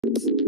Thank you.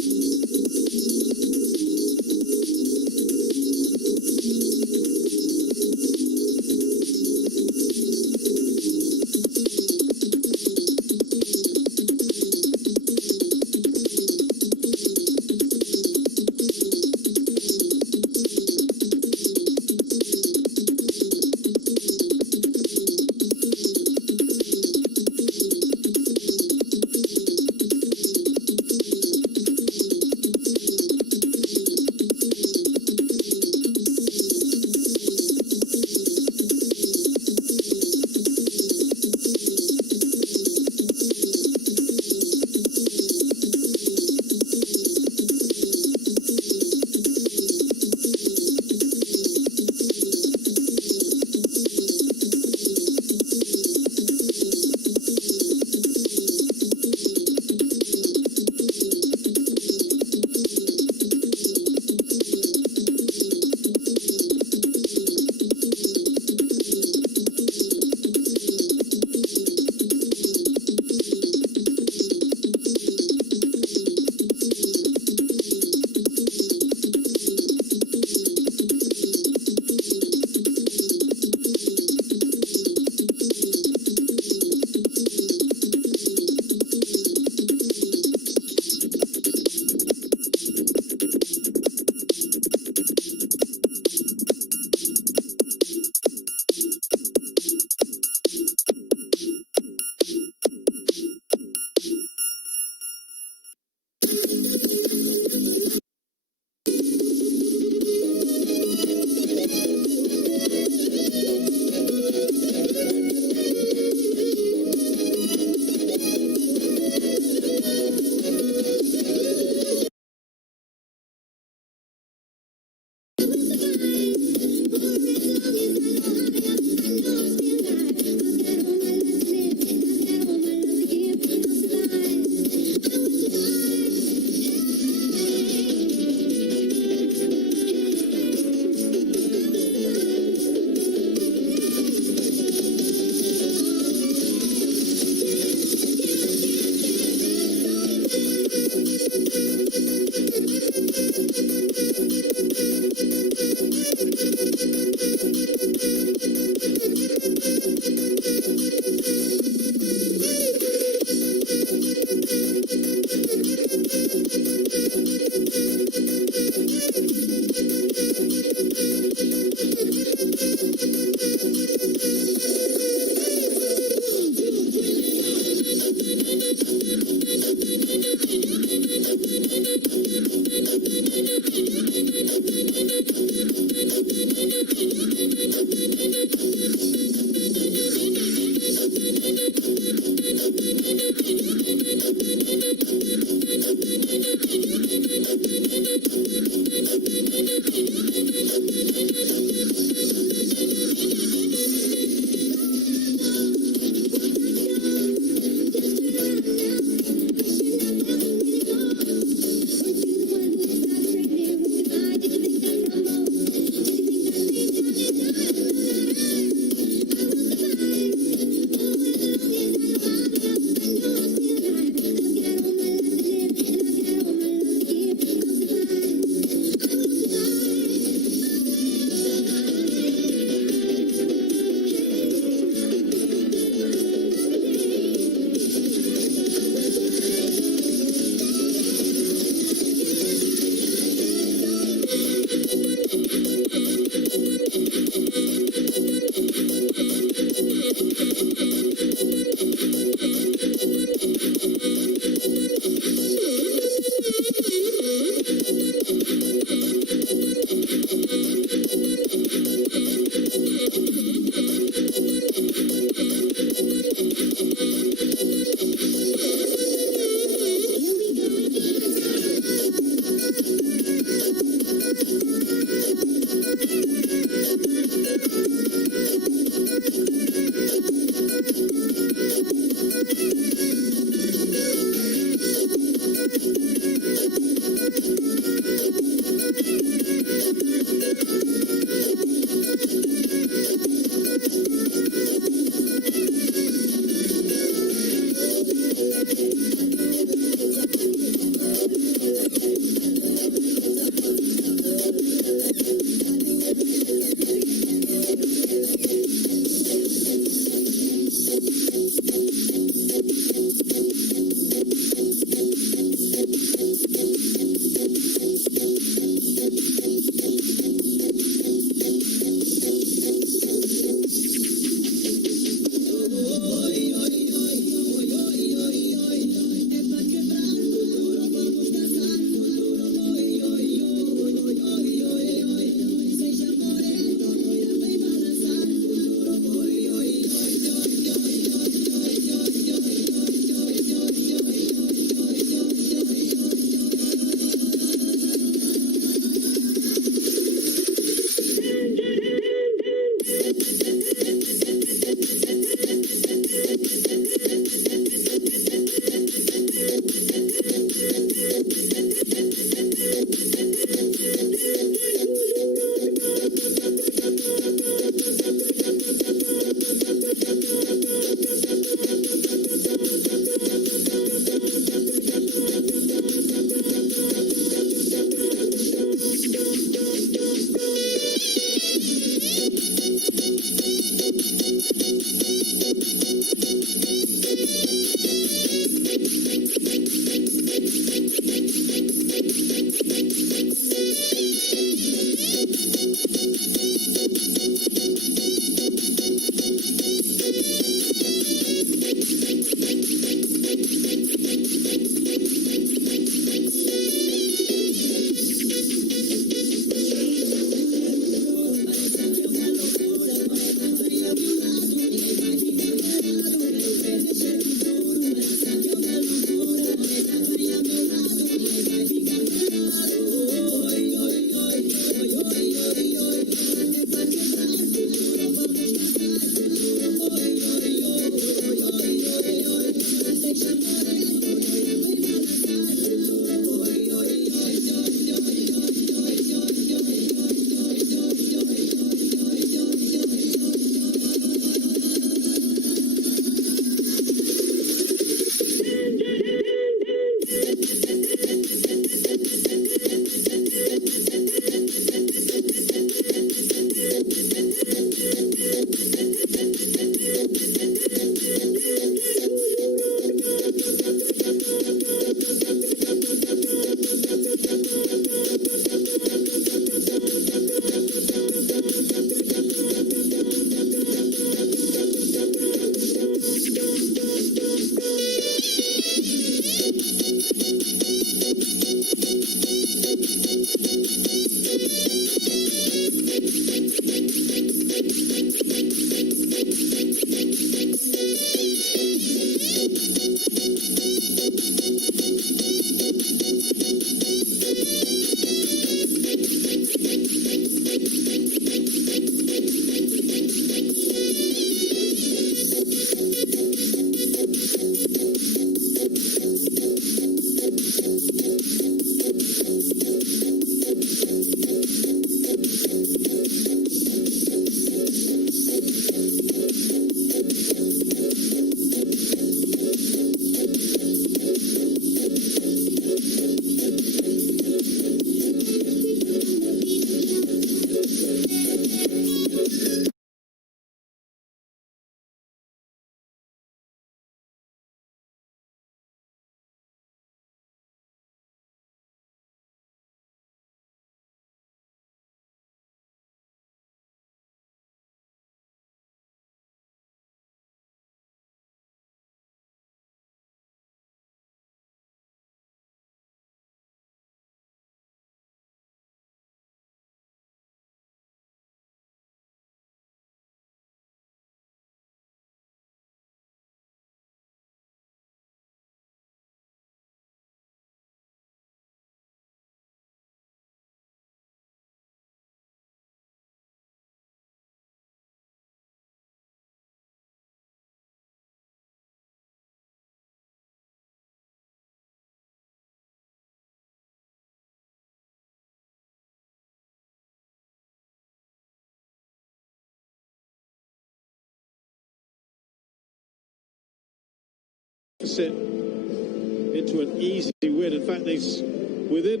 it into an easy win. In fact, within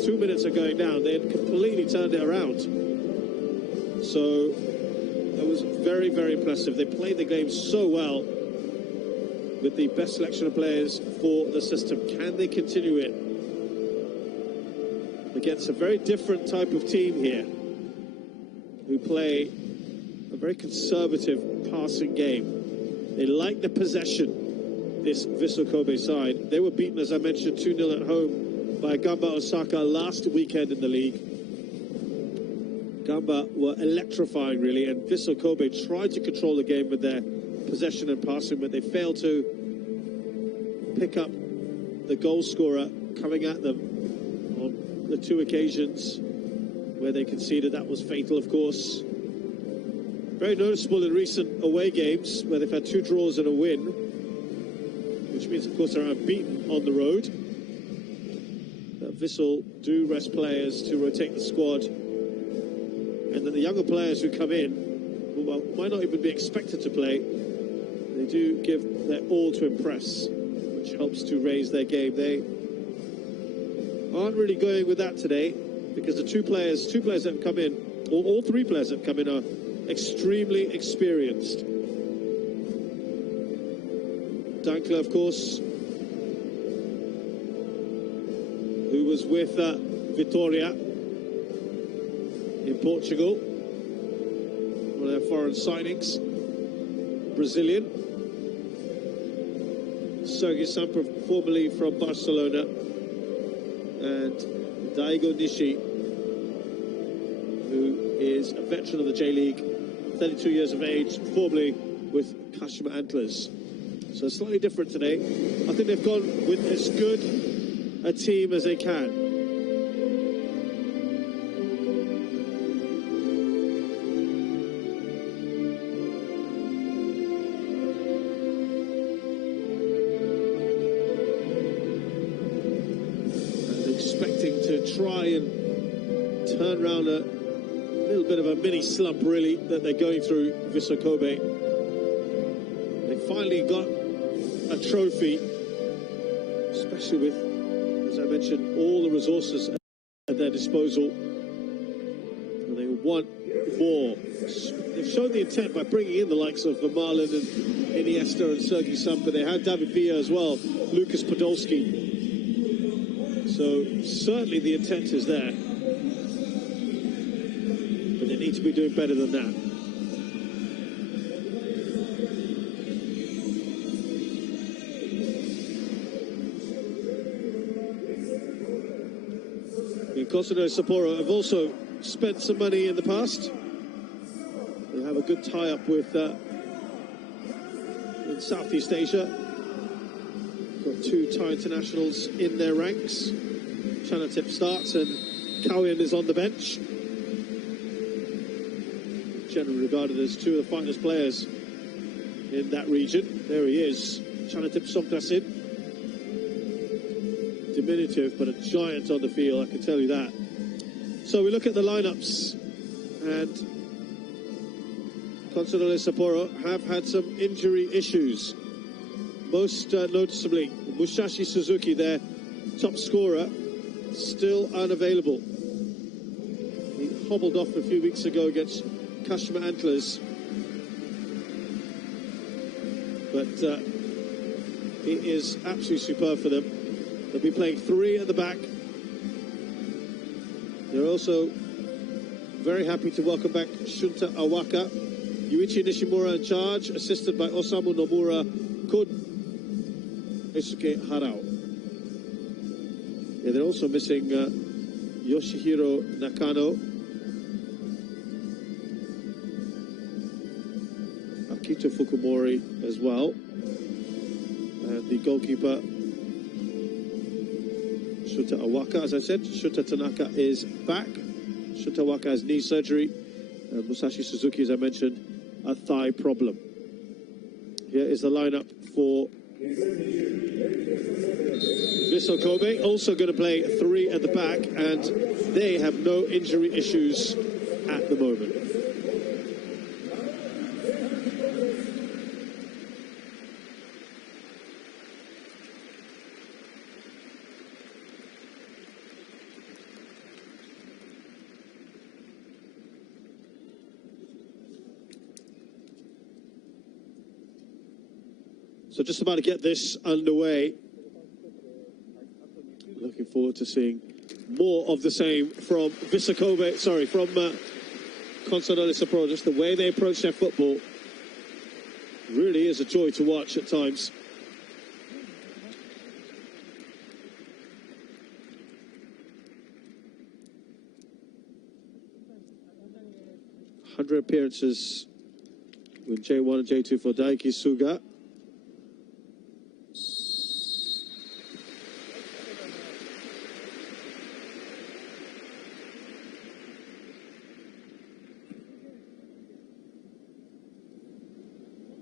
2 minutes of going down, they had completely turned it around. So it was very, very impressive. They played the game so well with the best selection of players for the system. Can they continue it against a very different type of team here, who play a very conservative passing game? They like the possession, this Vissel Kobe side. They were beaten, as I mentioned, 2-0 at home by Gamba Osaka last weekend in the league. Gamba were electrifying, really, and Vissel Kobe tried to control the game with their possession and passing, but they failed to pick up the goal scorer coming at them on the 2 occasions where they conceded. That was fatal, of course. Very noticeable in recent away games where they've had 2 draws and a win, which means, of course, they're unbeaten on the road. Vissel do rest players to rotate the squad, and then the younger players who come in, who might not even be expected to play, they do give their all to impress, which helps to raise their game. They aren't really going with that today, because the two players that have come in, or all 3 players that have come in, are extremely experienced. Dankler, of course, who was with Vitória in Portugal, one of their foreign signings. Brazilian. Sergei Samper, formerly from Barcelona, and Daigo Nishi, who is a veteran of the J-League, 32 years of age, formerly with Kashima Antlers. So slightly different today. I think they've gone with as good a team as they can. And expecting to try and turn around a little bit of a mini slump, really, that they're going through, Vissel Kobe. They finally got a trophy, especially with, as I mentioned, all the resources at their disposal, and they want more. They've shown the intent by bringing in the likes of Vermaelen and Iniesta and Sergei Samper. They had David Villa as well, Lucas Podolski. So certainly the intent is there, but they need to be doing better than that. Consadole Sapporo have also spent some money in the past. They have a good tie-up with in Southeast Asia. Got 2 Thai internationals in their ranks. Chanatip starts and Kauyan is on the bench. Generally regarded as 2 of the finest players in that region. There he is, Chanatip Songkrasin. Diminutive, but a giant on the field, I can tell you that. So we look at the lineups, and Consadole Sapporo have had some injury issues. Most noticeably, Musashi Suzuki, their top scorer, still unavailable. He hobbled off a few weeks ago against Kashima Antlers, but he is absolutely superb for them. They'll be playing 3 at the back. They're also very happy to welcome back Shunta Awaka, Yuichi Nishimura in charge, assisted by Osamu Nomura, Kun Eisuke Harao. Yeah, they're also missing Yoshihiro Nakano, Akito Fukumori as well, and the goalkeeper Shunta Awaka. As I said, Shunta Tanaka is back. Shunta Awaka has knee surgery. Musashi Suzuki, as I mentioned, a thigh problem. Here is the lineup for Vissel Kobe, also going to play 3 at the back, and they have no injury issues at the moment. So just about to get this underway. Looking forward to seeing more of the same from Vissel Kobe, sorry, from Consadole Sapporo. Just the way they approach their football really is a joy to watch at times. ...100 appearances with J1 and J2 for Daiki Suga.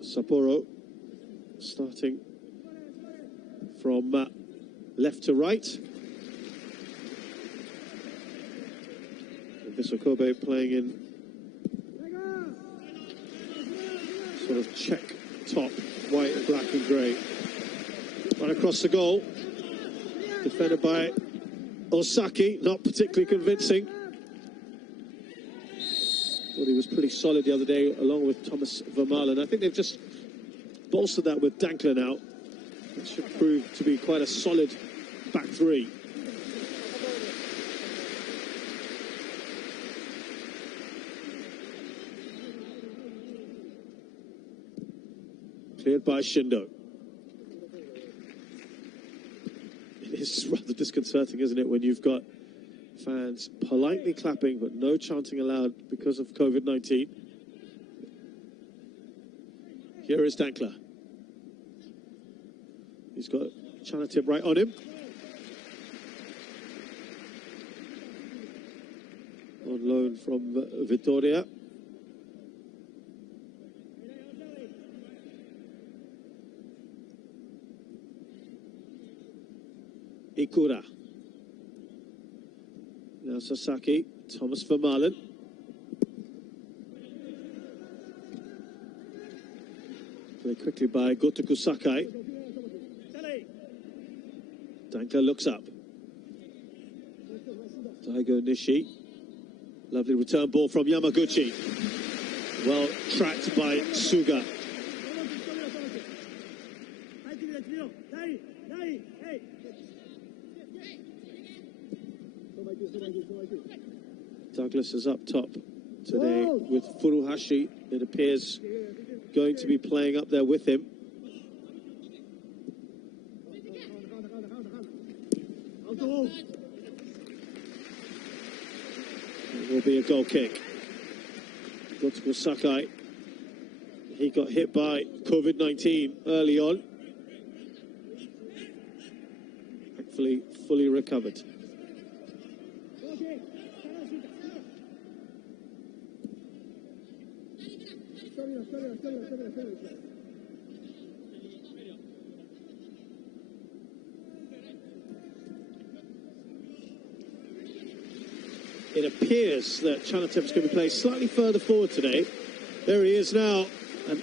Sapporo starting from left to right. And Vissel Kobe playing in sort of check top, white and black and grey. Right across the goal, defended by Osaki, not particularly convincing. Thought he was pretty solid the other day, along with Thomas Vermaelen. I think they've just bolstered that with Dankler now. It should prove to be quite a solid back three. Cleared by Shindo. It is rather disconcerting, isn't it, when you've got fans politely clapping but no chanting allowed because of COVID-19. Here is Dankler. He's got Chanatip right on him. On loan from Vitoria. Ikura. Now Sasaki, Thomas Vermaelen. Played quickly by Gotoku Sakai. Dankler looks up. Daigo Nishi. Lovely return ball from Yamaguchi. Well tracked by Suga. Douglas is up top today with Furuhashi. It appears going to be playing up there with him. It will be a goal kick. Gotoku Sakai. He got hit by COVID-19 early on. Thankfully, fully recovered. It appears that Chanatip is going to be playing slightly further forward today. There he is now, and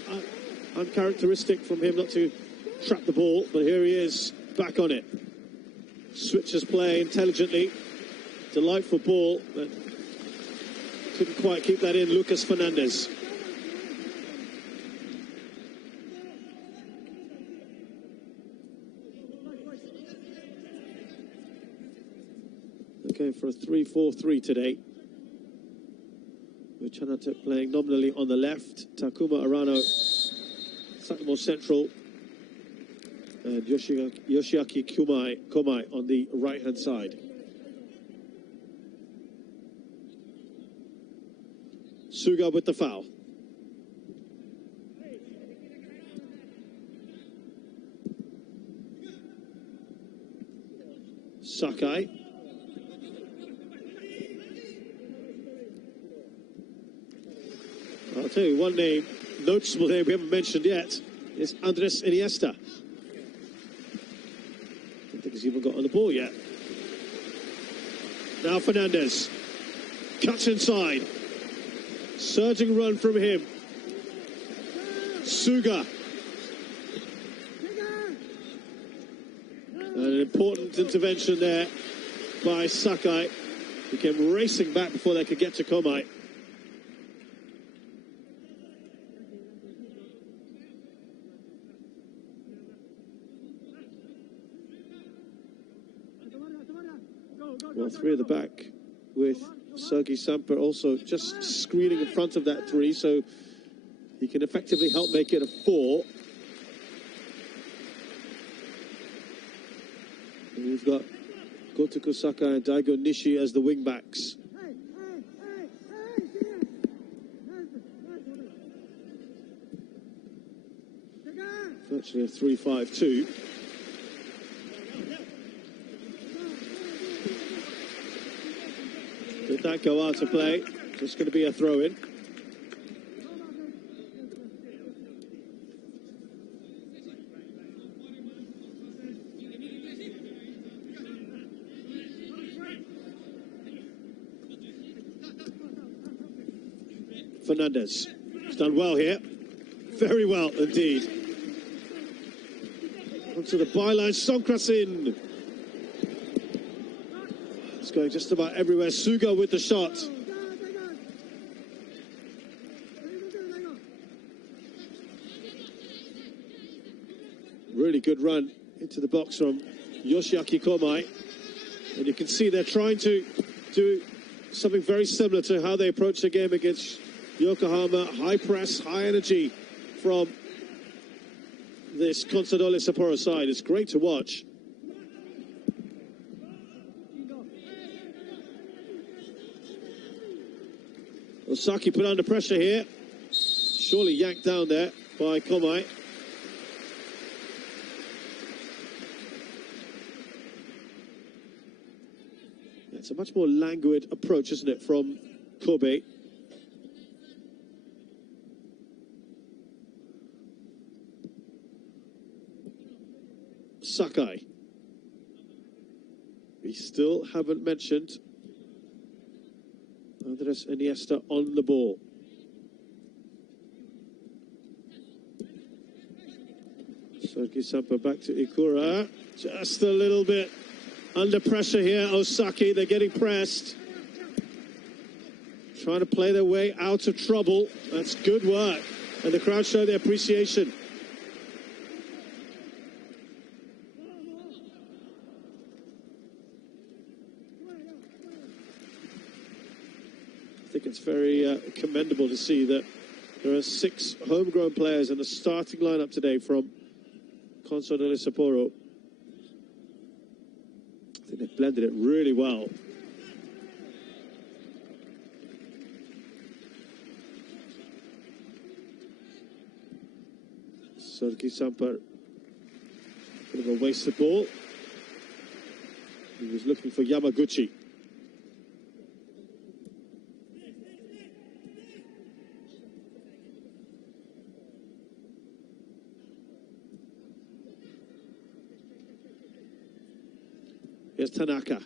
uncharacteristic from him not to trap the ball, but here he is, back on it. Switches play intelligently. Delightful ball, but couldn't quite keep that in. Lucas Fernandez. Going for a 3-4-3 today, with Chanatip playing nominally on the left, Takuma Arano slightly more central, and Yoshiaki Komai on the right-hand side. Suga with the foul. Sakai. I'll tell you one name, noticeable name we haven't mentioned yet, is Andres Iniesta. I don't think he's even got on the ball yet. Now Fernandez cuts inside. Surging run from him. Suga. An important intervention there by Sakai. He came racing back before they could get to Komai. Three at the back with Sergei Samper also just screening in front of that three, so he can effectively help make it a 4. And we've got Gotoku Sakai and Daigo Nishi as the wing backs. Virtually a 3-5-2. Did that go out to play? Just going to be a throw-in. Fernandez. He's done well here. Very well indeed. Onto the byline, Songkrasin. It's going just about everywhere. Suga with the shot. Really good run into the box from Yoshiaki Komai. And you can see they're trying to do something very similar to how they approached the game against Yokohama. High press, high energy from this Consadole Sapporo side. It's great to watch. Osaki put under pressure here. Surely yanked down there by Komai. It's a much more languid approach, isn't it, from Kobe. Sakai. We still haven't mentioned Andres Iniesta on the ball. Sergei Samper back to Ikura. Just a little bit under pressure here. Osaki, they're getting pressed. Trying to play their way out of trouble. That's good work. And the crowd show their appreciation. I think it's very commendable to see that there are 6 homegrown players in the starting lineup today from Consadole Sapporo. I think they've blended it really well. Sergei Samper, bit of a wasted ball. He was looking for Yamaguchi. Here's Tanaka.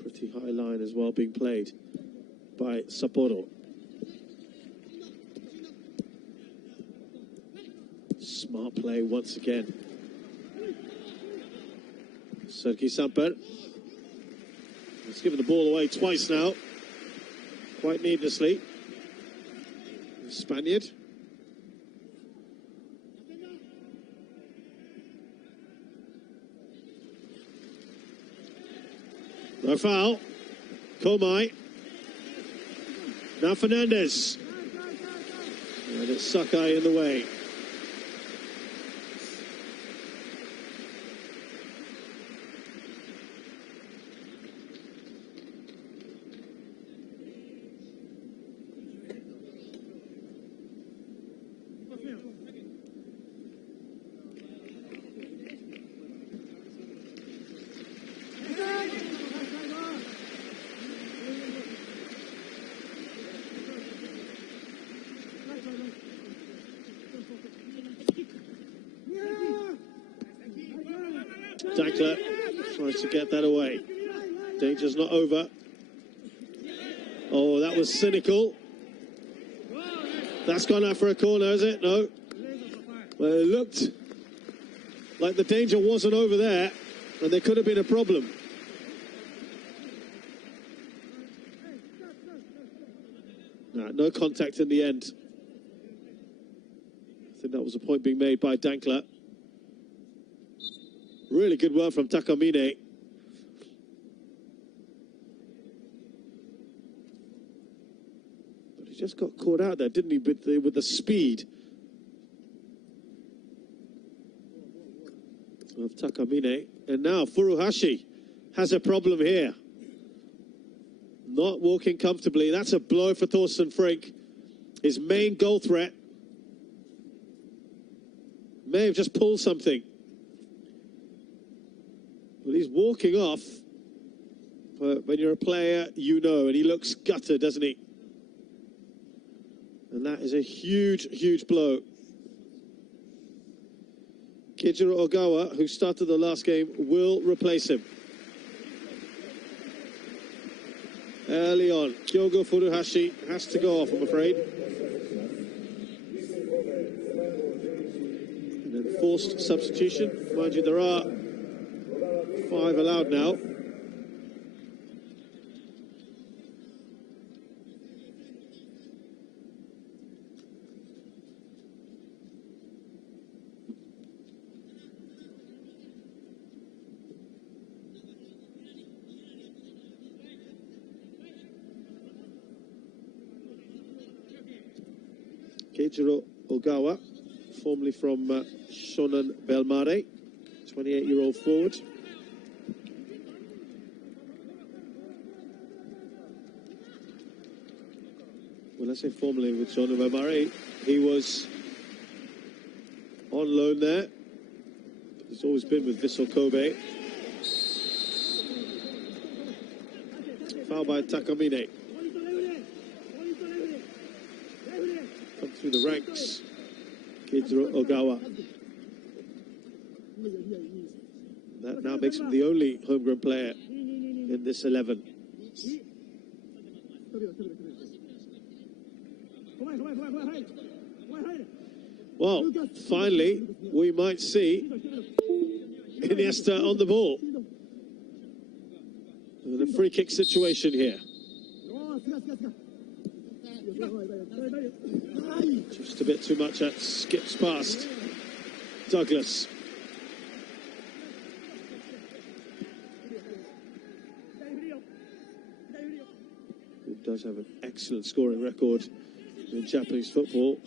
Pretty high line as well being played by Sapporo. Smart play once again. Sergei Samper. He's given the ball away twice now. Quite needlessly. The Spaniard. No foul. Komai. Now Fernandez. And it's Sakai in the way. Dankler tries to get that away. Danger's not over. Oh, that was cynical. That's gone out for a corner, is it? No. Well, it looked like the danger wasn't over there, and there could have been a problem. No contact in the end. I think that was a point being made by Dankler. Really good work from Takamine. But he just got caught out there, didn't he, with the speed of Takamine. And now Furuhashi has a problem here. Not walking comfortably. That's a blow for Thorsten Frink. His main goal threat. May have just pulled something. Well, he's walking off. But when you're a player, you know. And he looks gutted, doesn't he? And that is a huge, huge blow. Kijiro Ogawa, who started the last game, will replace him. Early on, Kyogo Furuhashi has to go off, I'm afraid. And then forced substitution. Mind you, there are 5 allowed now. Keijiro Ogawa, formerly from Shonan Bellmare, 28-year-old forward. Well, I say formerly with Shonan Bellmare, he was on loan there. He's always been with Vissel Kobe. Foul by Takamine. Come through the ranks, Keijiro Ogawa. That now makes him the only homegrown player in this 11. Well, finally, we might see Iniesta on the ball. In a free kick situation here. Just a bit too much, that skips past Douglas. Who does have an excellent scoring record in Japanese football,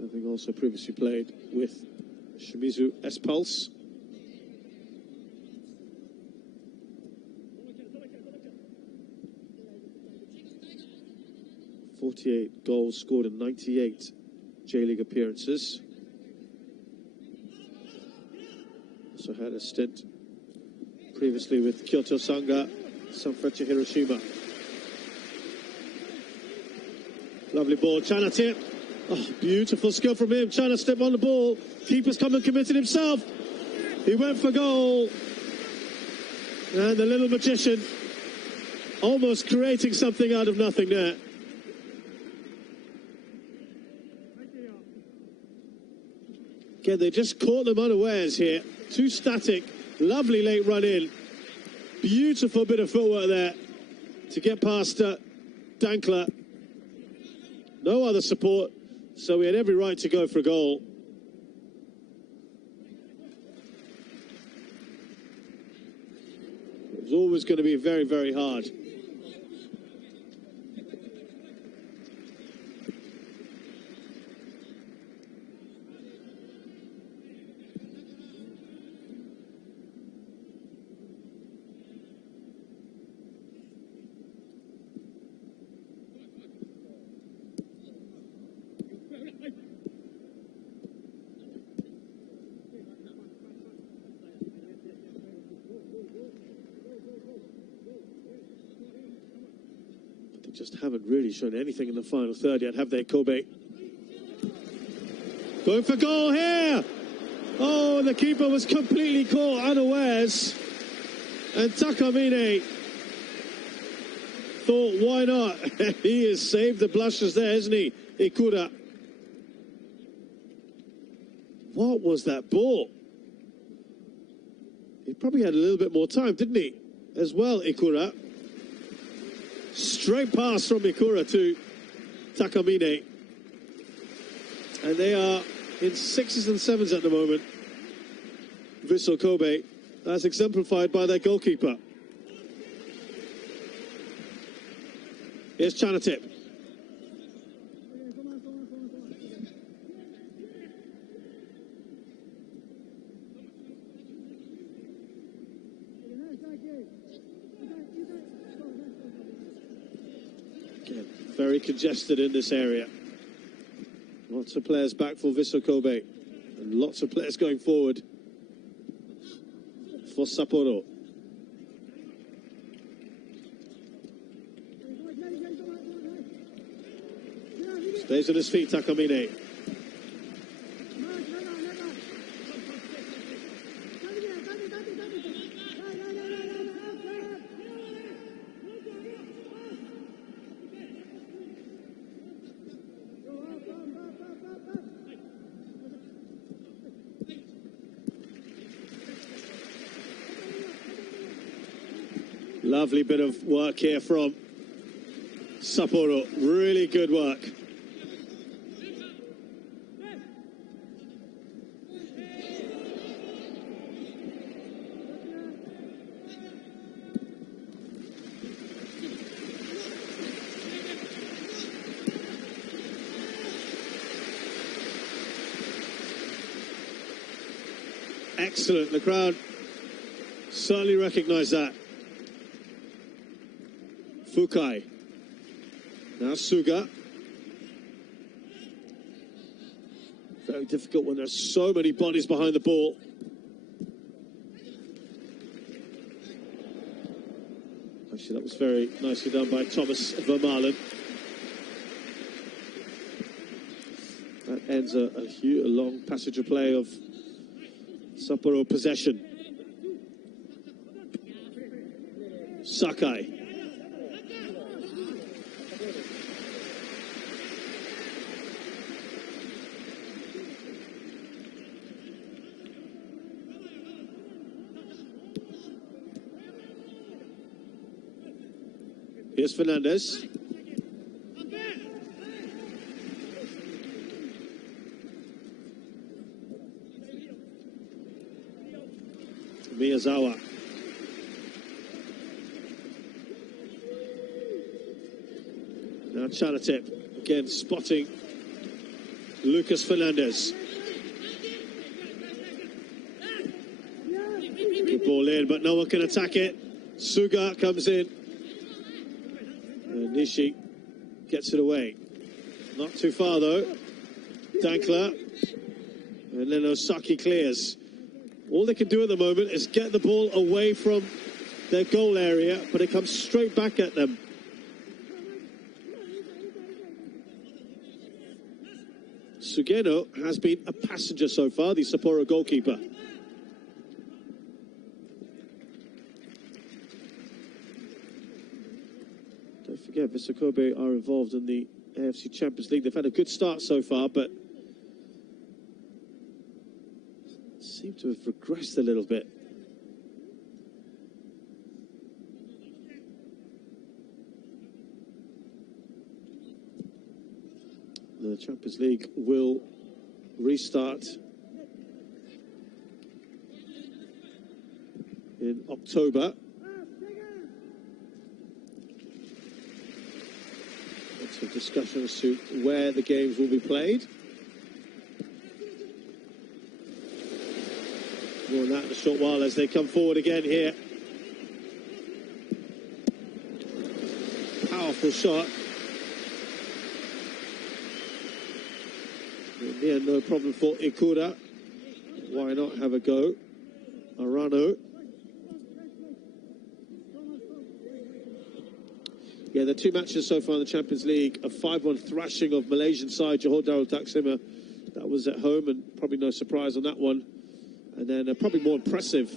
having also previously played with Shimizu S-Pulse. .48 goals scored in 98 J-League appearances. Also had a stint previously with Kyoto Sanga, Sanfrecce Hiroshima. Lovely ball, China tip. Oh, beautiful skill from him. China step on the ball. Keeper's come and committed himself. He went for goal. And the little magician almost creating something out of nothing there. Again, they just caught them unawares here. Too static. Lovely late run in. Beautiful bit of footwork there to get past Dankler. No other support, so we had every right to go for a goal. It was always going to be very, very hard. Just haven't really shown anything in the final third yet, have they, Kobe? Going for goal here! Oh, the keeper was completely caught unawares. And Takamine thought, why not? He has saved the blushes there, isn't he, Ikura? What was that ball? He probably had a little bit more time, didn't he? As well, Ikura. Straight pass from Ikura to Takamine. And they are in 6s and 7s at the moment. Vissel Kobe, as exemplified by their goalkeeper. Here's Chanatip. Again, very congested in this area. Lots of players back for Vissel Kobe, and lots of players going forward for Sapporo. Stays on his feet, Takamine. Lovely bit of work here from Sapporo. Really good work. Excellent. The crowd certainly recognise that. Fukai. Now Suga. Very difficult when there's so many bodies behind the ball. Actually, that was very nicely done by Thomas Vermaelen. That ends a long passage of play of Sapporo possession. Sakai. Here's Fernandez. Miyazawa. Now Chanatip, again spotting Lucas Fernandez. Good ball in, but no one can attack it. Suga comes in. And Nishi gets it away. Not too far though. Dankler. And then Osaki clears. All they can do at the moment is get the ball away from their goal area, but it comes straight back at them. Sugeno has been a passenger so far, the Sapporo goalkeeper. Don't forget, Vissel Kobe are involved in the AFC Champions League. They've had a good start so far, but seem to have regressed a little bit. The Champions League will restart in October. Lots of discussion as to where the games will be played. More on that in a short while as they come forward again here. Powerful shot. In the end, no problem for Ikura. Why not have a go? Arano. Yeah, the two matches so far in the Champions League, a 5-1 thrashing of Malaysian side Johor Darul Taksim. That was at home, and probably no surprise on that one. And then a probably more impressive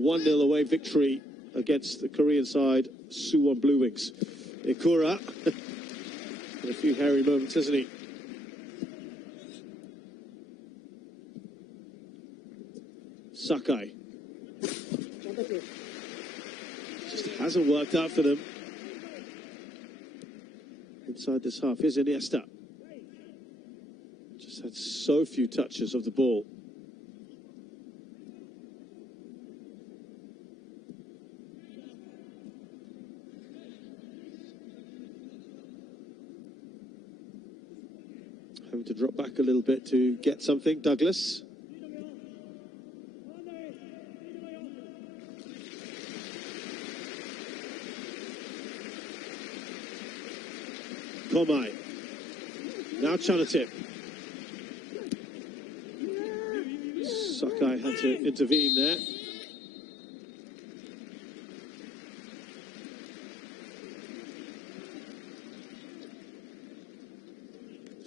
1-0 away victory against the Korean side, Suwon Blue Wings. Ikura. And a few hairy moments, isn't he? Sakai. Just hasn't worked out for them inside this half. Here's Iniesta. Just had so few touches of the ball. having to drop back a little bit to get something. Douglas. Komai. Now Chanatip. Sakai had to intervene there.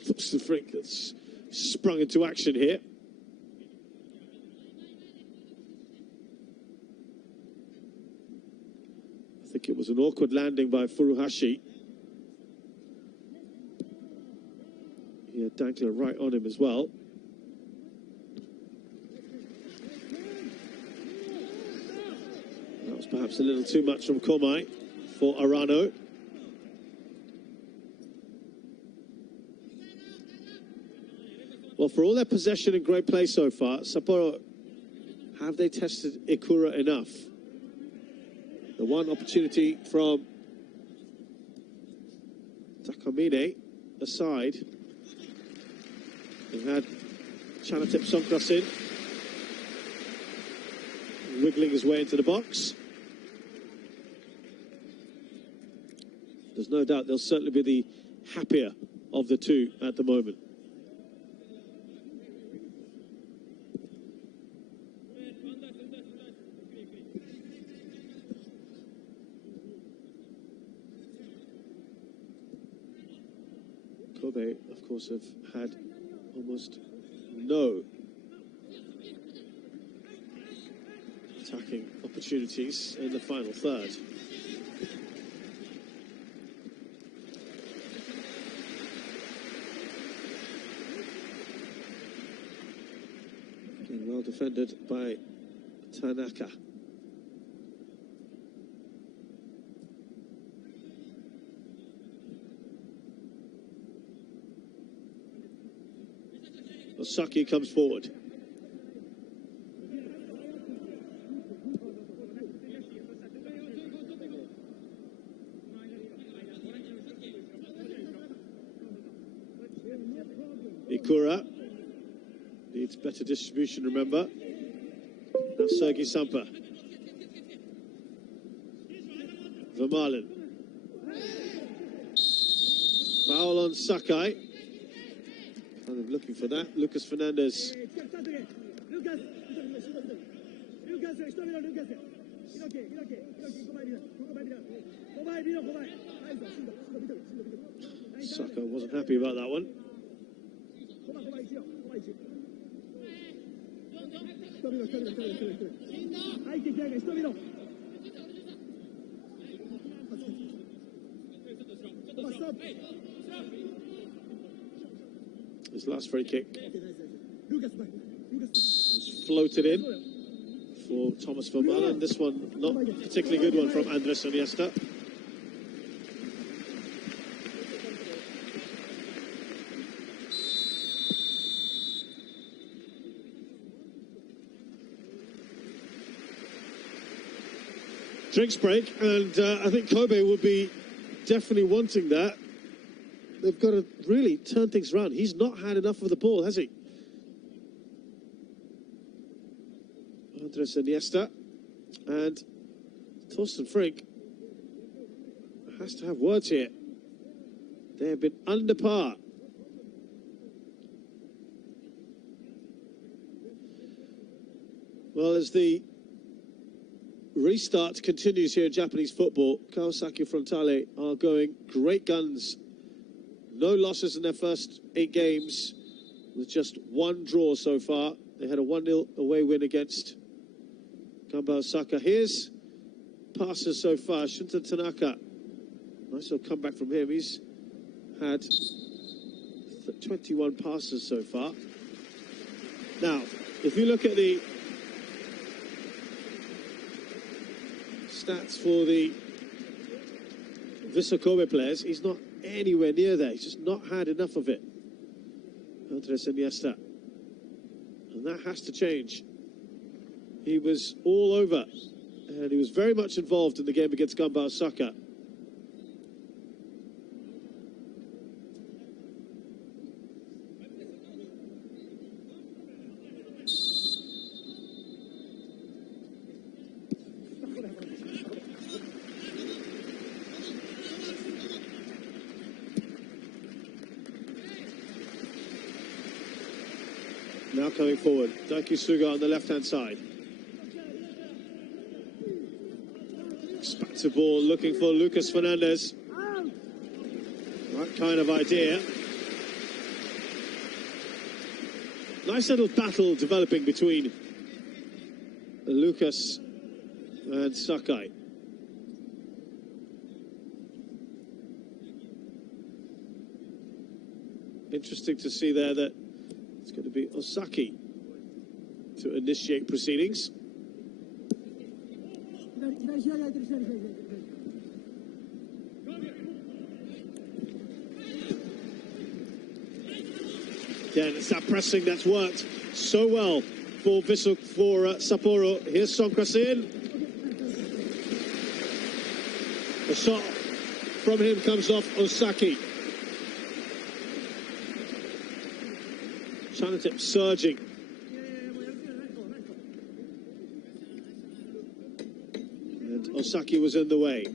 Looks the freak that's sprung into action here. I think it was an awkward landing by Furuhashi. He had Dankler right on him as well. That was perhaps a little too much from Komai for Arano. Well, for all their possession and great play so far, Sapporo, have they tested Ikura enough? The one opportunity from Takamine aside. They've had Chanatip Songkras in, wiggling his way into the box. There's no doubt they'll certainly be the happier of the two at the moment. Kobe, of course, have had almost no attacking opportunities in the final third. Again, well defended by Tanaka. Osaki comes forward. Ikura needs better distribution, remember. Now Sergei Sampa. Vermaelen. Foul on Sakai. Kind of looking for that. Lucas Fernandez. Saka wasn't happy about that one. His last free kick was floated in for Thomas Vermaelen. This one, not a particularly good one from Andres Iniesta. Drinks break, and I think Kobe would be definitely wanting that. They've got to really turn things around. He's not had enough of the ball, has he? Andres Iniesta and Thorsten Frink has to have words here. They have been under par. Well, as the restart continues here in Japanese football, Kawasaki Frontale are going great guns. No losses in their first 8 games, with just 1 draw so far. They had a 1-0 away win against Gamba Osaka. Here's passes so far. Shunta Tanaka. Nice little comeback from him. He's had 21 passes so far. Now, if you look at the stats for the Vissel Kobe players, he's not anywhere near there. He's just not had enough of it. Andres Iniesta. And that has to change. He was all over, and he was very much involved in the game against Gamba Osaka. Now coming forward, Daiki Suga on the left-hand side. Back to ball, looking for Lucas Fernandez. Right kind of idea. Nice little battle developing between Lucas and Sakai. Interesting to see there that it's going to be Osaki to initiate proceedings. Again, it's that pressing that's worked so well for Vissel, for Sapporo. Here's Sonkras in. A shot from him comes off Osaki. Chanatip surging. And Osaki was in the way.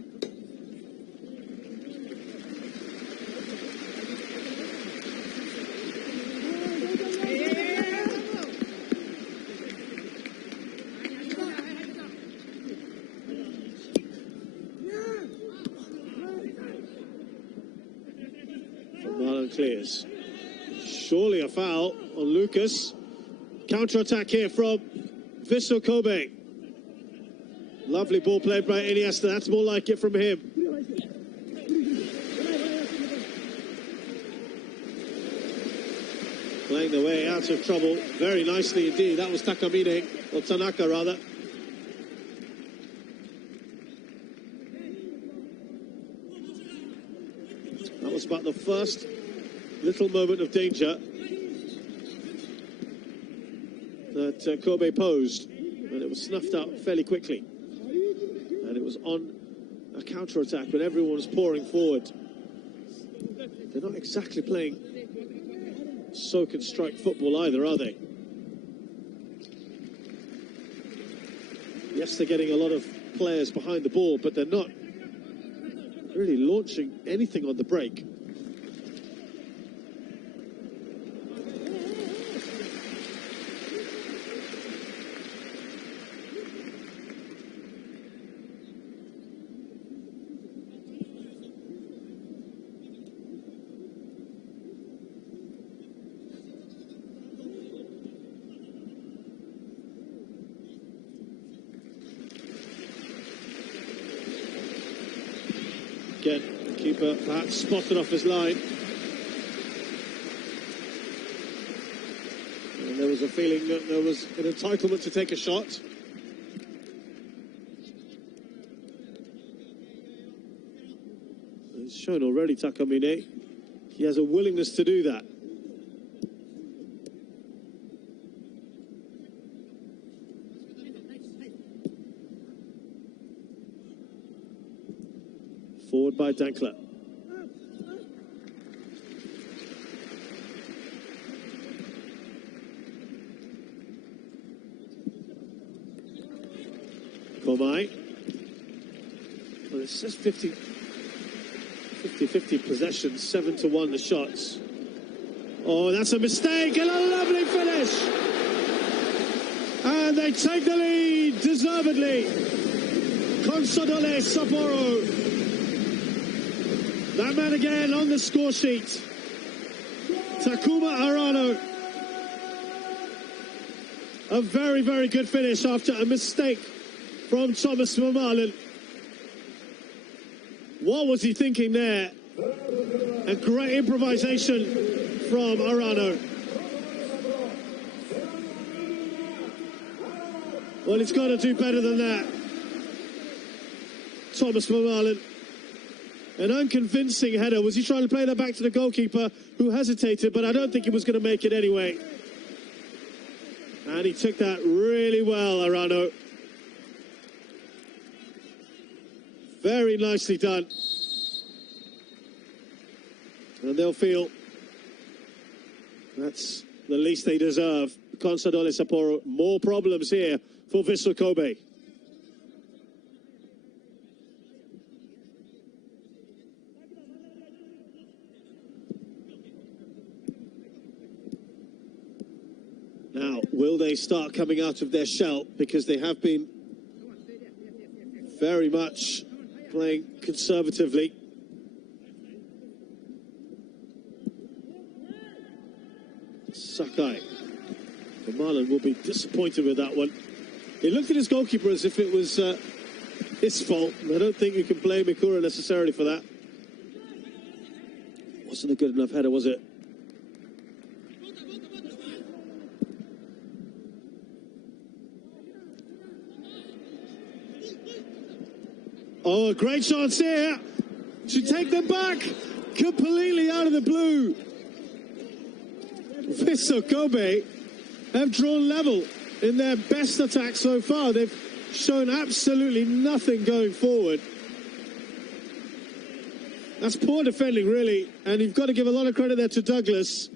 Clears. Surely a foul on Lucas. Counter-attack here from Vissel Kobe. Lovely ball played by Iniesta. That's more like it from him. Playing the way out of trouble very nicely indeed. That was Takamine, or Tanaka rather. That was about the first little moment of danger that Kobe posed, and it was snuffed out fairly quickly. And it was on a counter-attack when everyone was pouring forward. They're not exactly playing soak and strike football either, are they? Yes, they're getting a lot of players behind the ball, but they're not really launching anything on the break. Again, the keeper perhaps spotted off his line. And there was a feeling that there was an entitlement to take a shot. It's shown already, Takamine. He has a willingness to do that. Forward by Dankler. Komai. Well, it says 50-50 possession, 7-1 the shots. Oh, that's a mistake and a lovely finish. And they take the lead deservedly. Consadole Sapporo. That man again on the score sheet. Takuma Arano. A very, very good finish after a mistake from Thomas Vermaelen. What was he thinking there? A great improvisation from Arano. Well, he's got to do better than that. Thomas Vermaelen. An unconvincing header. Was he trying to play that back to the goalkeeper, who hesitated, but I don't think he was going to make it anyway. And he took that really well, Arano. Very nicely done. And they'll feel that's the least they deserve. Consadole Sapporo, more problems here for Vissel Kobe. Now, they start coming out of their shell, because they have been very much playing conservatively. Sakai. Marlon will be disappointed with that one. He looked at his goalkeeper as if it was his fault. I don't think you can blame Ikura necessarily for that. Wasn't a good enough header, was it? Oh, a great chance here to take them back completely out of the blue. Vissel Kobe have drawn level in their best attack so far. They've shown absolutely nothing going forward. That's poor defending, really, and you've got to give a lot of credit there to Douglas.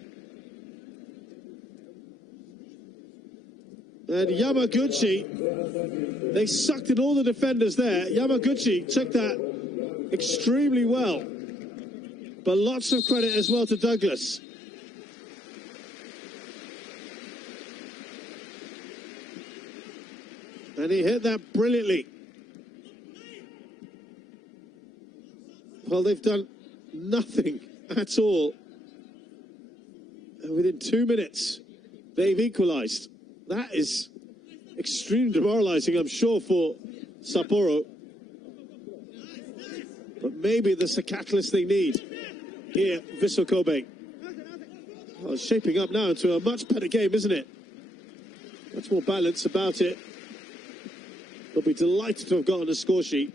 And Yamaguchi, they sucked in all the defenders there. Yamaguchi took that extremely well. But lots of credit as well to Douglas. And he hit that brilliantly. Well, they've done nothing at all. And within 2 minutes, they've equalised. That is extremely demoralising, I'm sure, for Sapporo. But maybe that's the catalyst they need here, Vissel Kobe. Oh, it's shaping up now into a much better game, isn't it? Much more balance about it. They'll be delighted to have gotten a score sheet.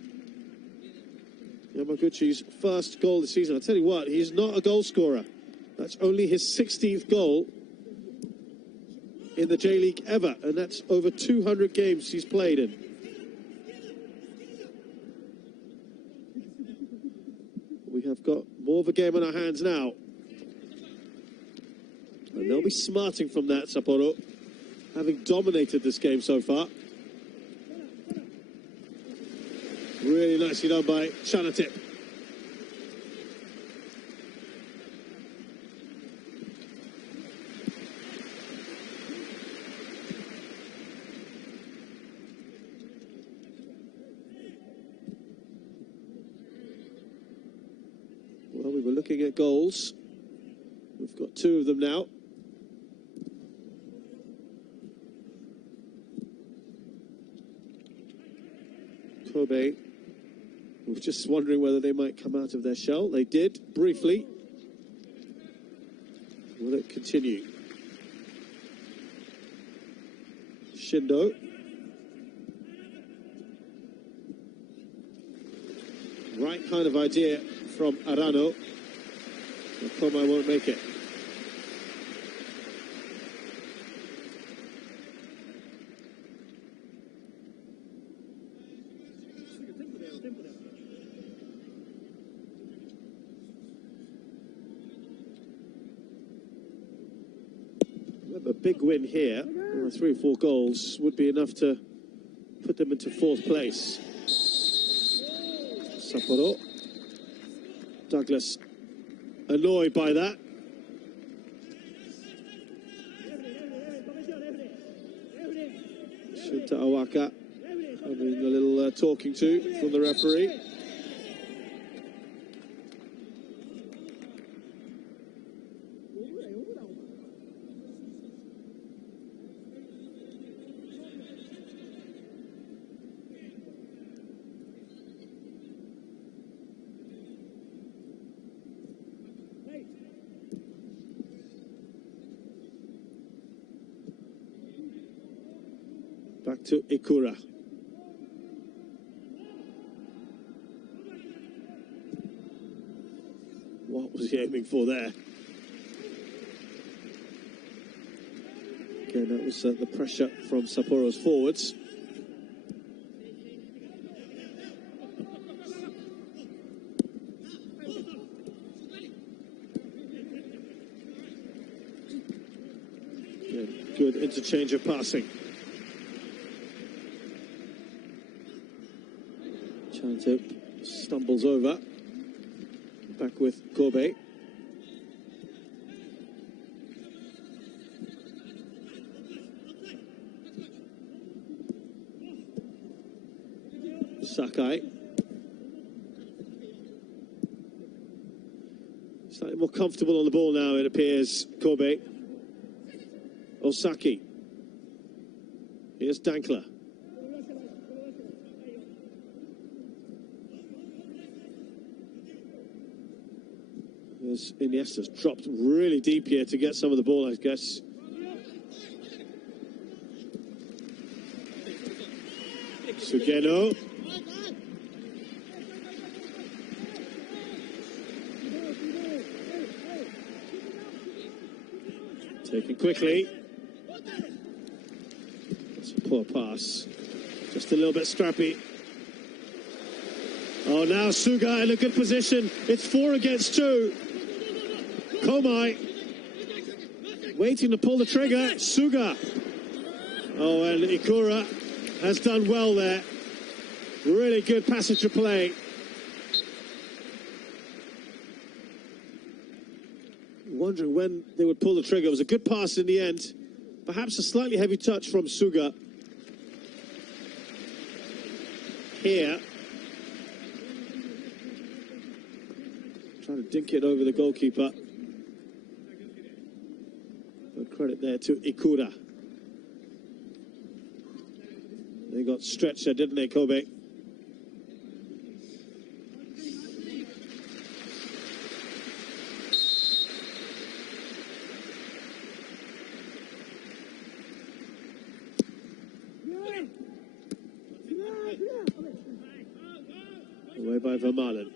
Yamaguchi's first goal this season. I'll tell you what, he's not a goal scorer. That's only his 16th goal in the J-League ever, and that's over 200 games he's played in. We have got more of a game on our hands now. And they'll be smarting from that, Sapporo, having dominated this game so far. Really nicely done by Chanatip. Well, we were looking at goals. We've got 2 of them now. Kobe. We were just wondering whether they might come out of their shell. They did, briefly. Will it continue? Shindo. Right kind of idea from Arano. But Koma won't make it. A big win here, 3 or 4 goals would be enough to put them into 4th place. Sapporo. Douglas annoyed by that. Shunta Awaka having a little talking to from the referee. Back to Ikura. What was he aiming for there? Again, that was the pressure from Sapporo's forwards. Again, good interchange of passing. Chanatip stumbles over. Back with Kobe. Sakai. Slightly more comfortable on the ball now, it appears, Kobe. Osaki. Here's Dankler. Here's Iniesta's dropped really deep here to get some of the ball, I guess. Sugeno. Taken quickly. That's a poor pass. Just a little bit scrappy. Oh, now Suga in a good position. It's 4 against 2. Komai waiting to pull the trigger. Suga. Oh, and Ikura has done well there. Really good passage of play. Wondering when they would pull the trigger. It was a good pass in the end. Perhaps a slightly heavy touch from Suga. Here. Trying to dink it over the goalkeeper. But credit there to Ikura. They got stretched there, didn't they, Kobe? Away by Vermaelen.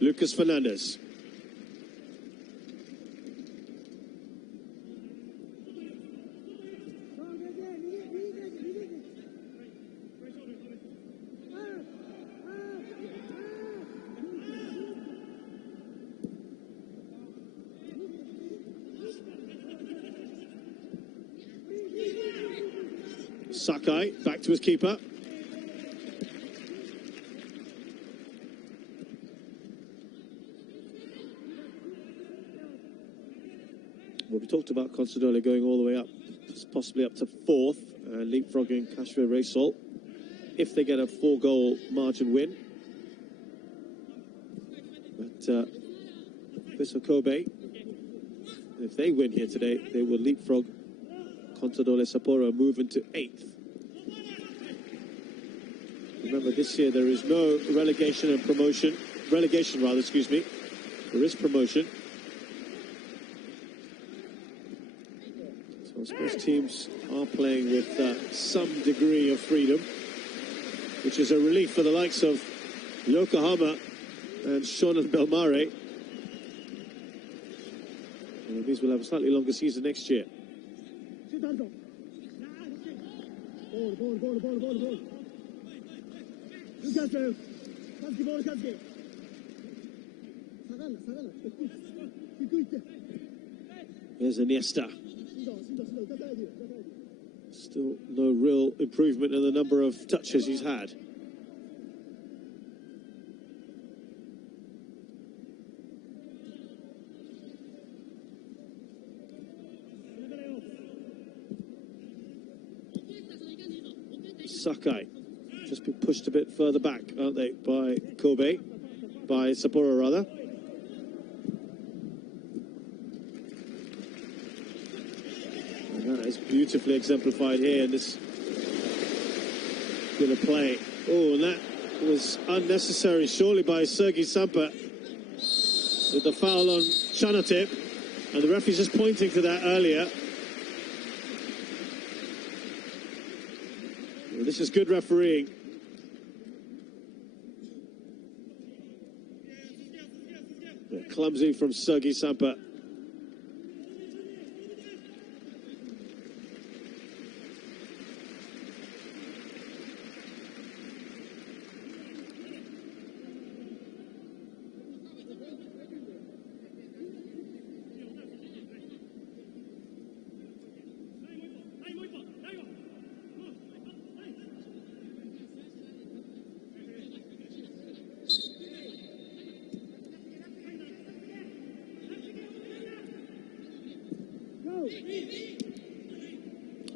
Lucas Fernandez. Sakai back to his keeper. Well, we talked about Consadole going all the way up, possibly up to 4th, leapfrogging Kashmir Vissel if they get a 4-goal margin win. But Vissel Kobe, if they win here today, they will leapfrog Consadole Sapporo, move into 8th. Remember, this year there is no relegation and promotion. Relegation, rather, excuse me. There is promotion. So I suppose teams are playing with some degree of freedom, which is a relief for the likes of Yokohama and Shonan Belmare. And these will have a slightly longer season next year. There's Iniesta. Still no real improvement in the number of touches he's had. Sakai just been pushed a bit further back, aren't they, by Kobe, by Sapporo rather. And that is beautifully exemplified here in this bit of play. Oh, and that was unnecessary, surely, by Sergei Sampa with the foul on Chanatip, and the referee's just pointing to that earlier. This is good refereeing. Clumsy from Sergei Sampa.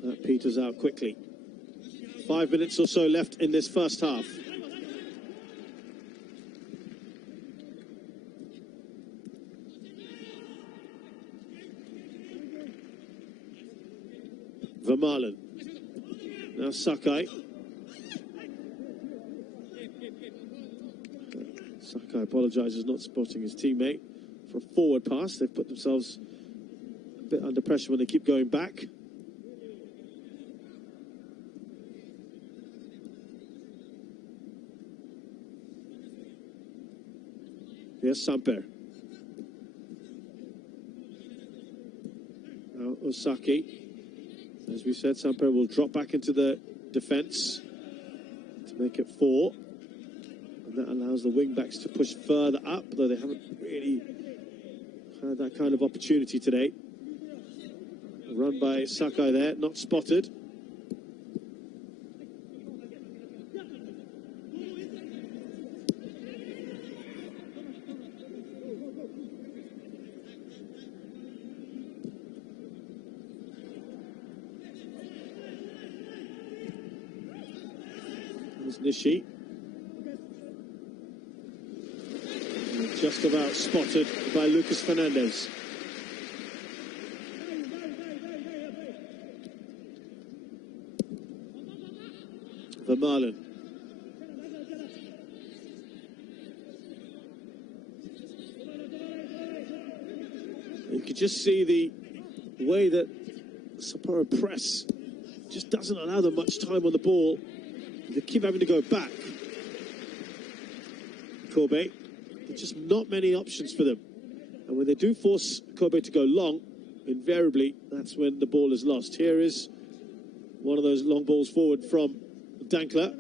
That peters out quickly. 5 minutes or so left in this first half. Vermaelen. Now Sakai. Sakai apologises, not spotting his teammate for a forward pass. They've put themselves a bit under pressure when they keep going back. Here's Samper. Now Osaki. As we said, Samper will drop back into the defence to make it 4. And that allows the wing-backs to push further up, though they haven't really had that kind of opportunity today. A run by Sakai there, not spotted. Nishi. Just about spotted by Lucas Fernandez. Vermaelen. You could just see the way that Sapporo press just doesn't allow them much time on the ball. They keep having to go back. Kobe, there's just not many options for them. And when they do force Kobe to go long, invariably, that's when the ball is lost. Here is one of those long balls forward from Dankler.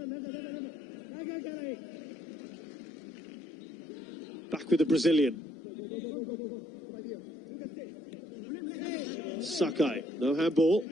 Back with the Brazilian. Sakai, no handball.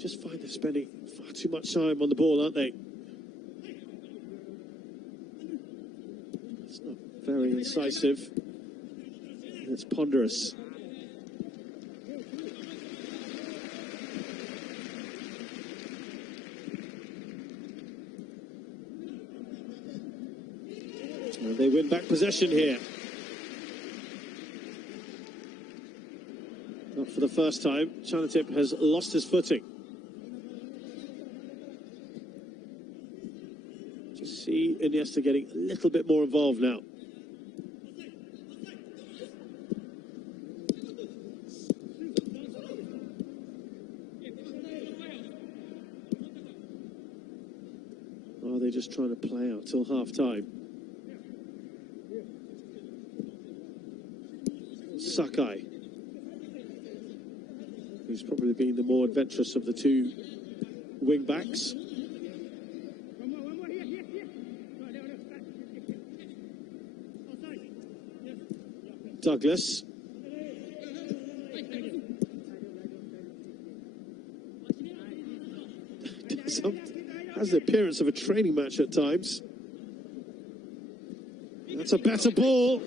Just find they're spending far too much time on the ball, aren't they? It's not very incisive. It's ponderous. And they win back possession here. Not for the first time. Chanatip has lost his footing. See Iniesta getting a little bit more involved now. Or are they just trying to play out till half-time? Sakai, who's probably been the more adventurous of the two wing-backs. Douglas. Has the appearance of a training match at times. That's a better ball.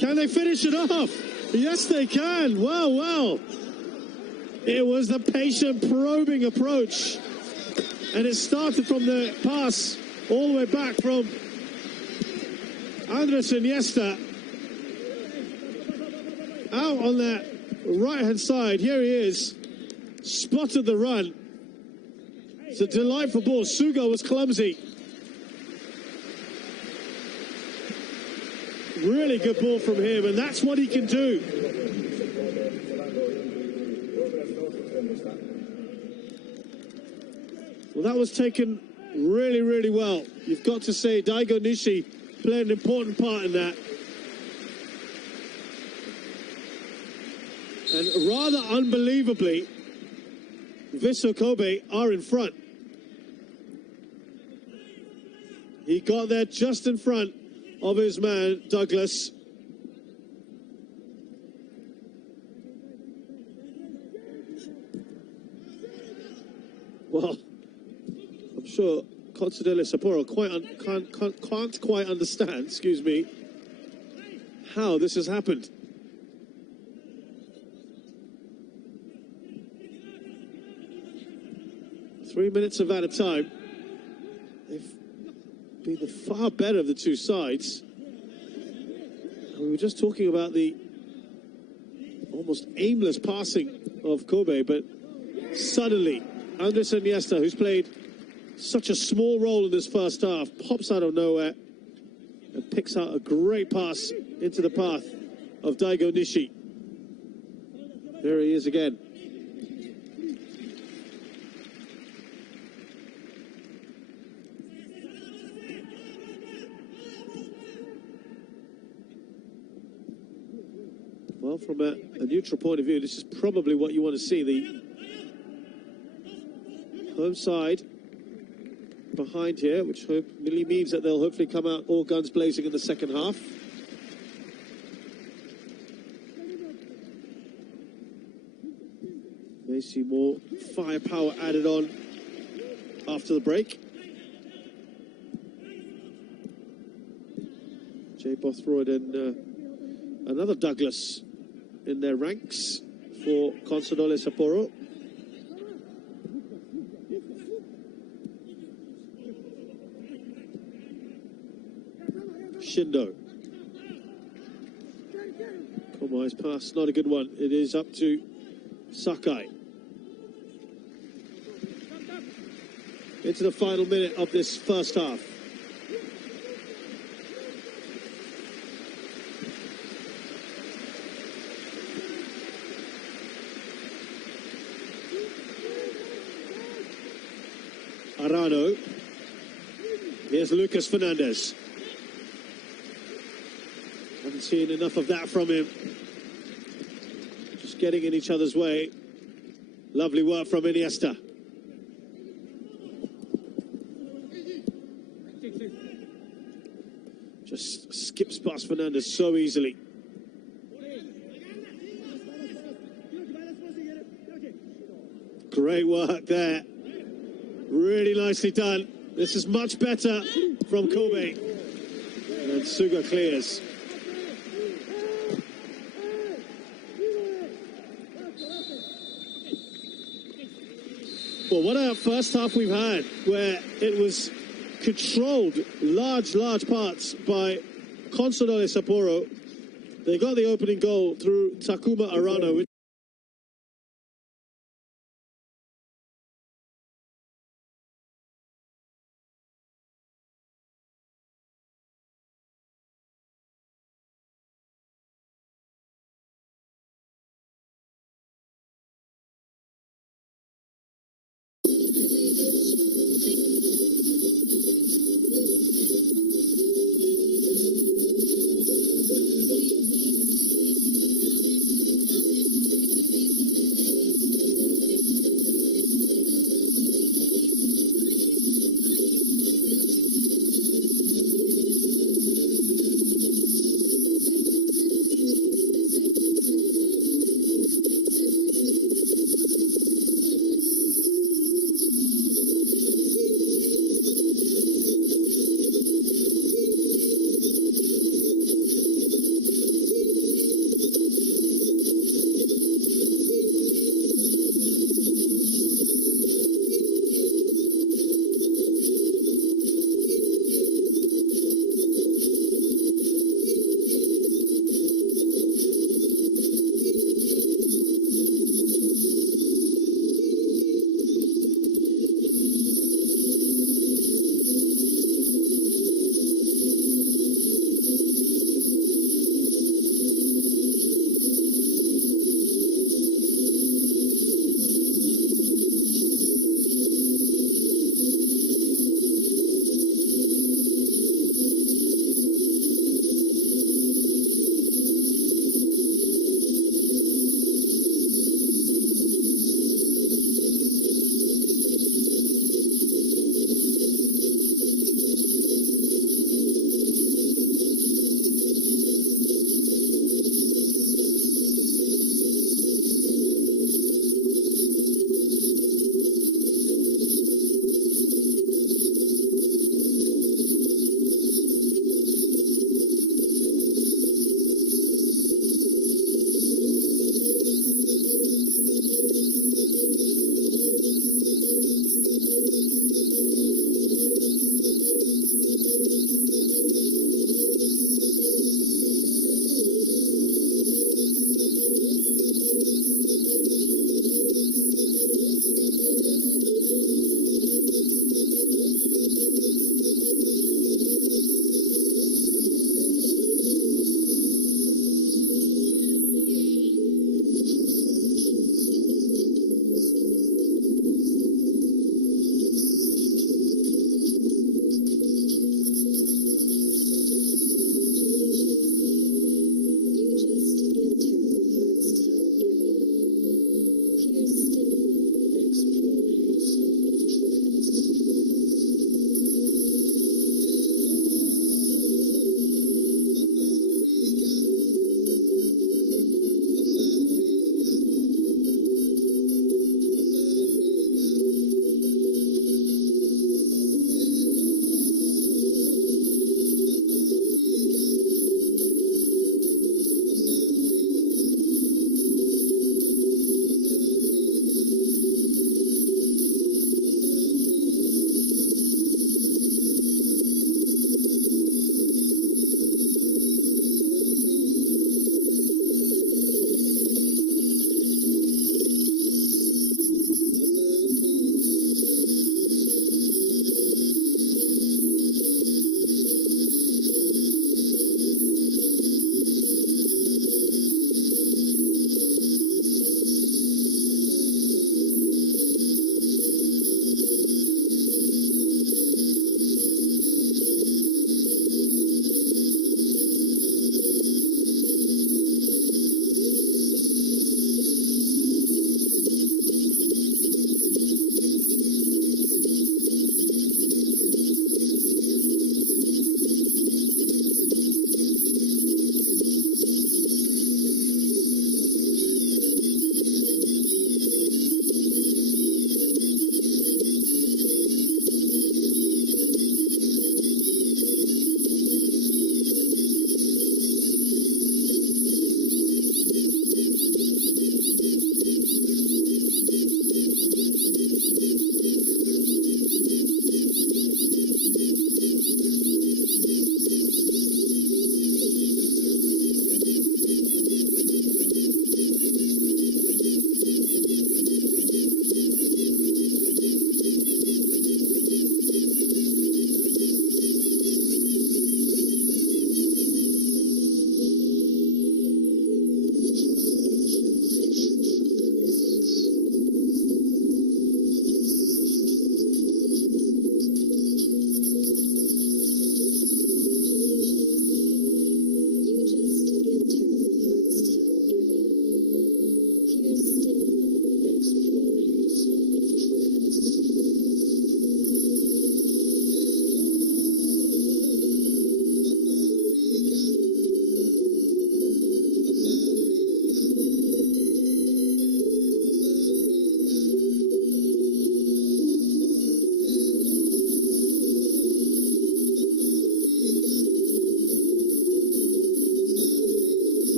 Can they finish it off? Yes, they can. Well, well. It was the patient, probing approach. And it started from the pass all the way back from Andres Iniesta. Out on that right-hand side, here he is, spotted the run. It's a delightful ball. Sugo was clumsy. Really good ball from him, and that's what he can do. Well, that was taken really, really well. You've got to say Daigo Nishi played an important part in that. And rather unbelievably, Vissel Kobe are in front. He got there just in front of his man, Douglas. Well, I'm sure Consadole Sapporo can't quite understand, excuse me, how this has happened. Three minutes of added time. They've been the far better of the two sides. And we were just talking about the almost aimless passing of Kobe, but suddenly Andres Iniesta, who's played such a small role in this first half, pops out of nowhere and picks out a great pass into the path of Daigo Nishi. There he is again. Well, from a neutral point of view, this is probably what you want to see. The home side behind here, which really means that they'll hopefully come out all guns blazing in the second half. May see more firepower added on after the break. Jay Bothroyd and another Douglas in their ranks for Consadole Sapporo. Shindo. Komai's pass, not a good one. It is up to Sakai. Into the final minute of this first half. Arano. Here's Lucas Fernandez. Haven't seen enough of that from him. Just getting in each other's way. Lovely work from Iniesta. Just skips past Fernandez so easily. Great work there. Really nicely done. This is much better from Kobe. And Suga clears. Well, what a first half we've had, where it was controlled large parts by Consadole Sapporo. They got the opening goal through Takuma Arano.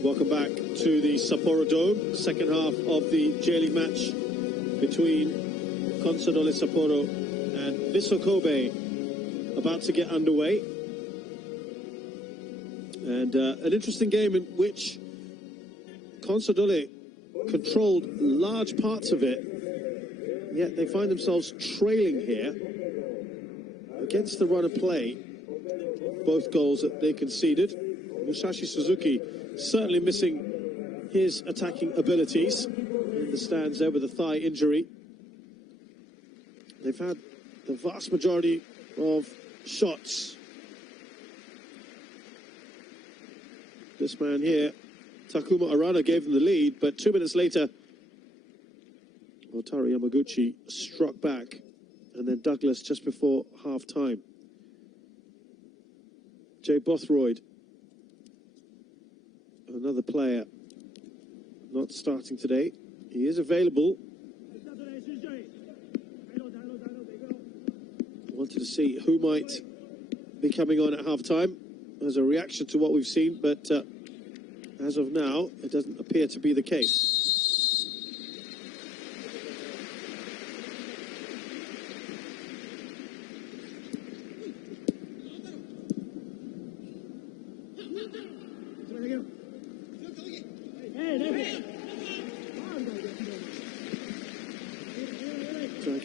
Welcome back to the Sapporo Dome, second half of the J-League match between Consadole Sapporo and Vissel Kobe, about to get underway. And an interesting game in which Consadole controlled large parts of it, yet they find themselves trailing here against the run of play. Both goals that they conceded. Musashi Suzuki certainly missing his attacking abilities in the stands there with a thigh injury. They've had the vast majority of shots. This man here, Takuma Arana, gave them the lead, but 2 minutes later, Otaru Yamaguchi struck back, and then Douglas just before half-time. Jay Bothroyd, another player not starting today. He is available. Wanted to see who might be coming on at half-time as a reaction to what we've seen, but as of now, it doesn't appear to be the case.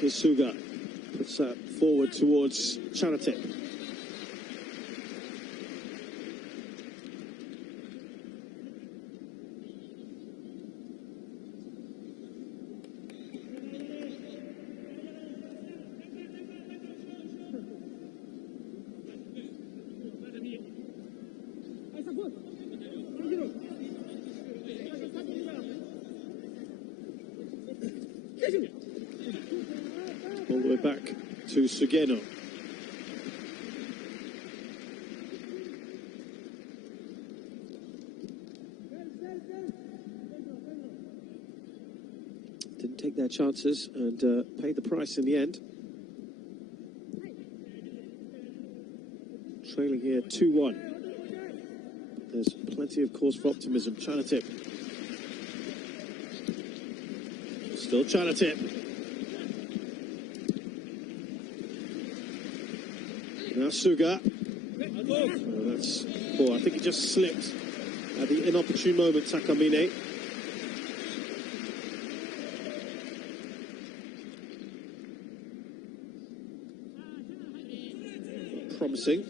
Suga puts that forward towards Chanate. All the way back to Sugeno. Didn't take their chances and paid the price in the end. Trailing here 2-1. There's plenty of cause for optimism. Chanatip. Still Chanatip. Now Suga. Oh, that's poor. I think he just slipped at the inopportune moment, Takamine. Promising.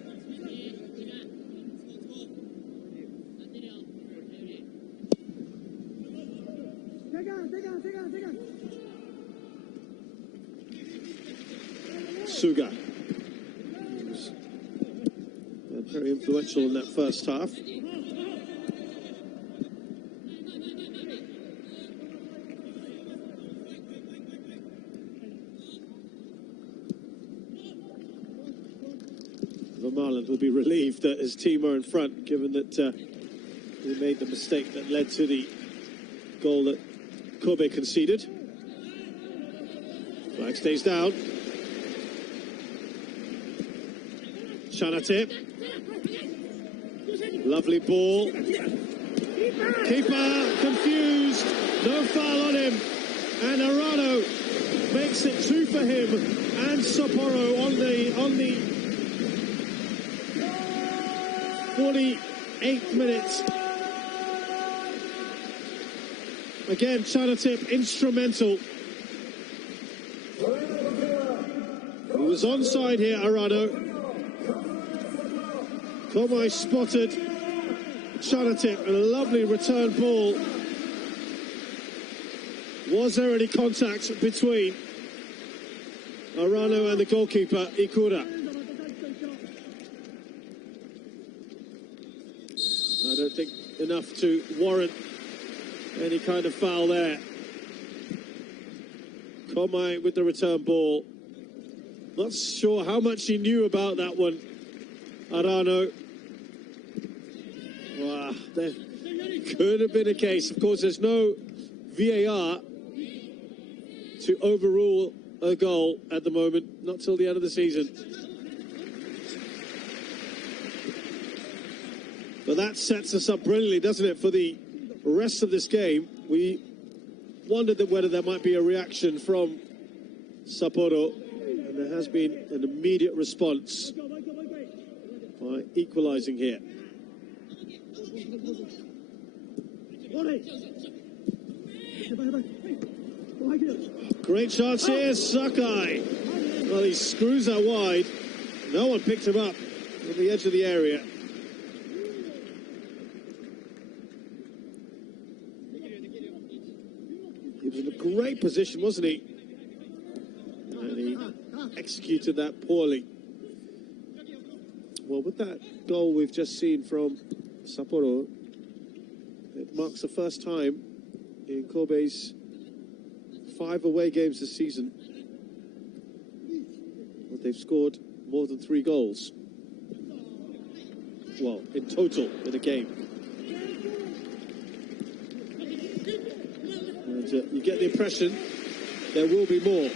Suga. Very influential in that first half. Vermaelen will be relieved that his team are in front, given that he made the mistake that led to the goal that Kobe conceded. Flag stays down. Chanate. Lovely ball. Keeper confused. No foul on him. And Arano makes it 2 for him. And Sapporo on the 48th minute. Again, Chanatip instrumental. He was onside here, Arano. Komai spotted Chanatip and a lovely return ball. Was there any contact between Arano and the goalkeeper, Ikura? I don't think enough to warrant any kind of foul there. Komai with the return ball. Not sure how much he knew about that one, Arano. Wow, there could have been a case. Of course, there's no VAR to overrule a goal at the moment, not till the end of the season. But that sets us up brilliantly, doesn't it, for the rest of this game. We wondered whether there might be a reaction from Sapporo, and there has been an immediate response by equalising here. Great chance here, Sakai. Well, he screws that wide. No one picked him up on the edge of the area. He was in a great position, wasn't he? And he executed that poorly. Well, with that goal we've just seen from Sapporo, it marks the first time in Kobe's 5 away games this season that they've scored more than 3 goals. Well, in total in a game. And you get the impression there will be more.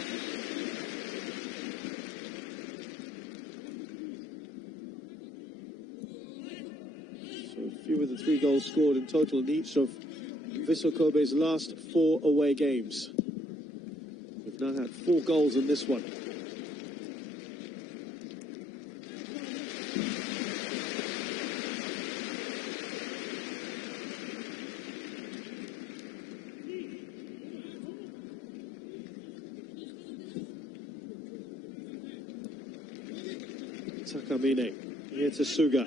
So fewer than 3 goals scored in total in each of Vissel Kobe's last 4 away games. We've now had 4 goals in this one. Takamine, here to Suga.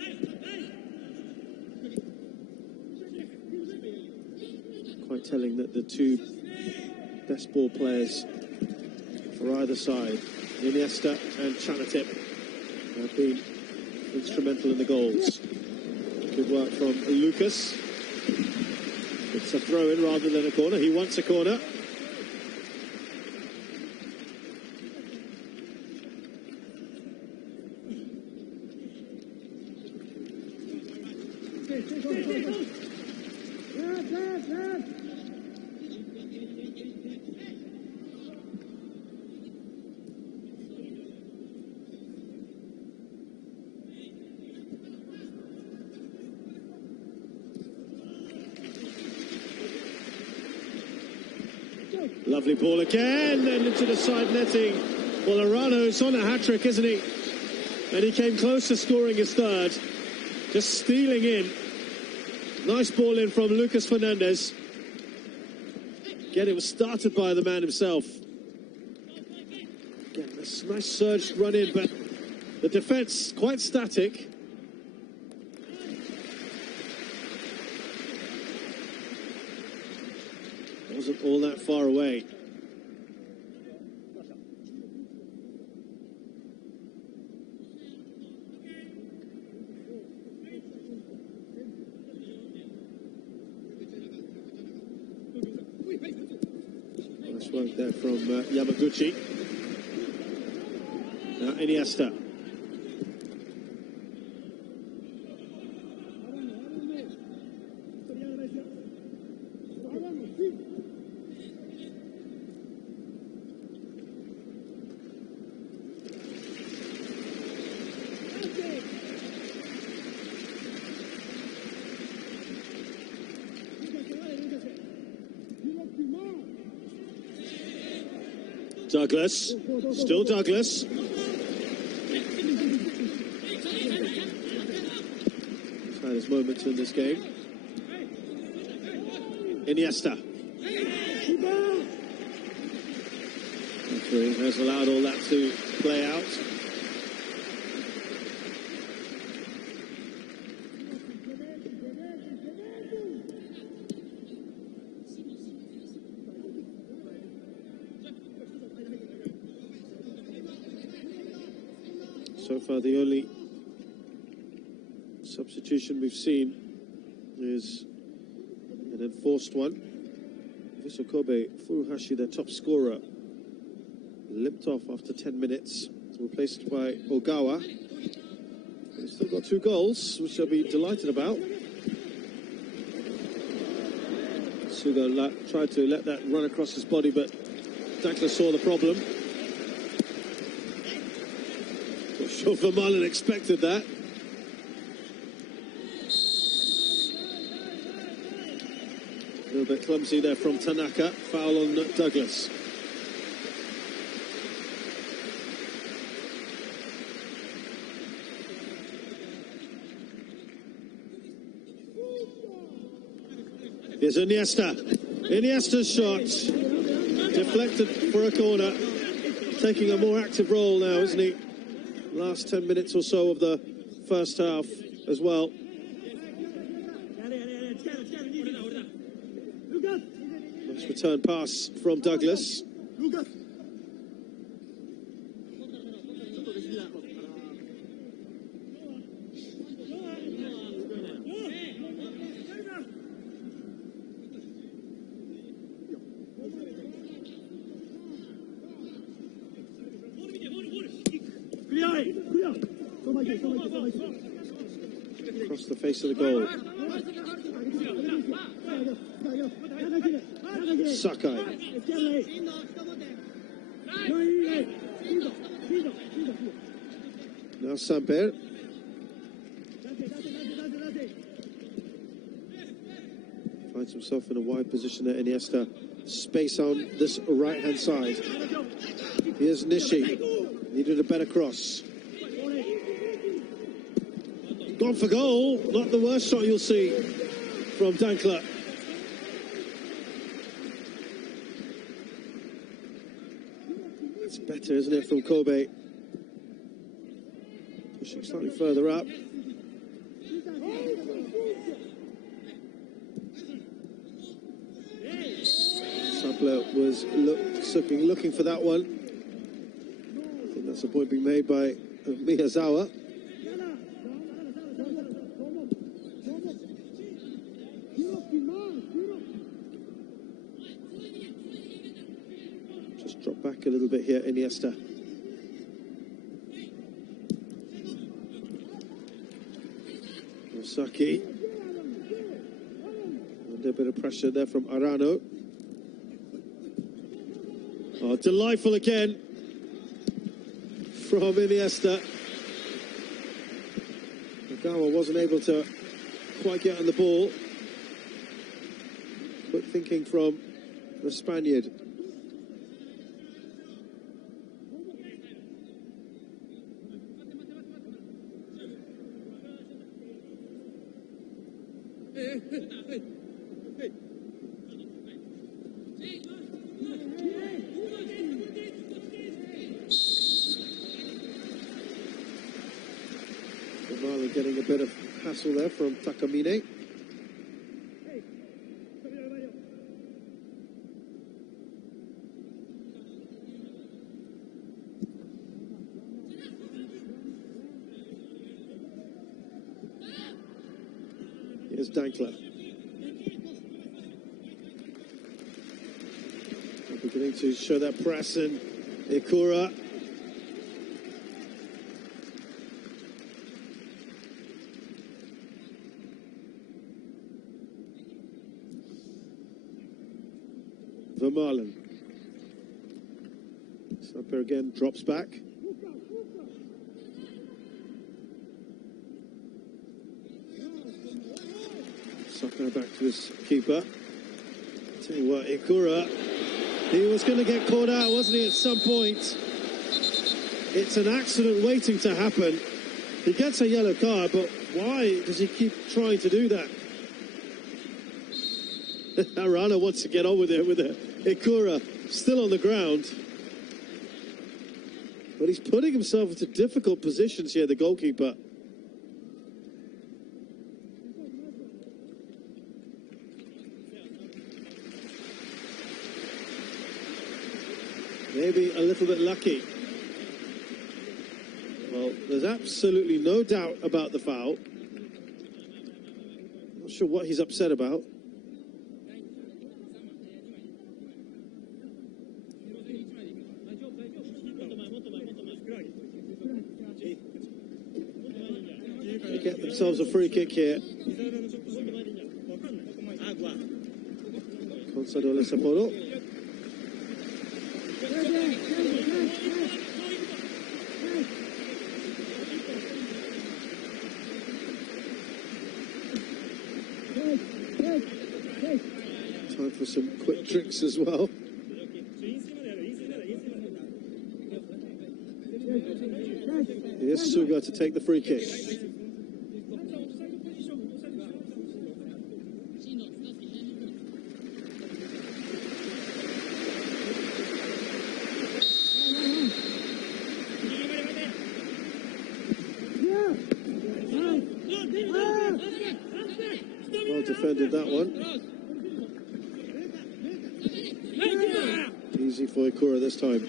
Quite telling that the 2 best ball players for either side, Iniesta and Chanatip, have been instrumental in the goals. Good work from Lucas. It's a throw-in rather than a corner. He wants a corner. Lovely ball again, and into the side netting. Well, Arano's on a hat-trick, isn't he? And he came close to scoring his 3rd. Just stealing in. Nice ball in from Lucas Fernandez. Again, it was started by the man himself. Again, this nice surge run in, but the defence quite static. Wasn't all that far away. Nice work there from Yamaguchi. Now Iniesta. Douglas, still Douglas. He's had his moments in this game. Iniesta. Referee has allowed all that to play out. So far, the only substitution we've seen is an enforced one. Vissel Kobe, Furuhashi, their top scorer, limped off after 10 minutes, replaced by Ogawa. They've still got 2 goals, which they'll be delighted about. Suga tried to let that run across his body, but Dankler saw the problem. Not sure Vermaelen expected that. A little bit clumsy there from Tanaka. Foul on Douglas. Here's Iniesta. Iniesta's shot. Deflected for a corner. Taking a more active role now, isn't he? Last 10 minutes or so of the first half as well. Nice return pass from Douglas. Across the face of the goal. Sakai. Now Samper. Finds himself in a wide position there, Iniesta. Space on this right-hand side. Here's Nishi. Needed a better cross. Gone for goal. Not the worst shot you'll see from Dankler. That's better, isn't it, from Kobe? Pushing slightly further up. Sapporo was looking for that one. I think that's a point being made by Miyazawa. Just drop back a little bit here, Iniesta. Osaki. Under a bit of pressure there from Arano. Oh, delightful again from Iniesta. Ogawa wasn't able to quite get on the ball. Quick thinking from the Spaniard. Marley getting a bit of hassle there from Takamine. Here's Dankler. Beginning to show that press, and Ikura. Vermaelen. Samper again drops back. Sakai back to his keeper. Tell you what, Ikura, he was going to get caught out, wasn't he, at some point? It's an accident waiting to happen. He gets a yellow card, but why does he keep trying to do that? Arana wants to get on with it, with Ikura still on the ground. But he's putting himself into difficult positions here, the goalkeeper. Maybe a little bit lucky. Well, there's absolutely no doubt about the foul. Not sure what he's upset about. They get themselves a free kick here. Consadole Sapporo. Time for some quick tricks as well. Here's Suga to take the free kick. Well defended that one. Easy for Ikura this time.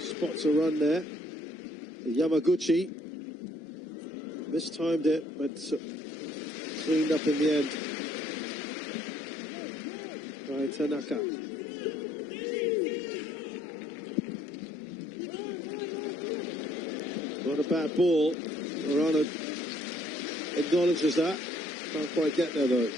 Spots a run there. Yamaguchi mistimed it, but cleaned up in the end by Tanaka. Not a bad ball. Arano acknowledges that. Can't quite get there though.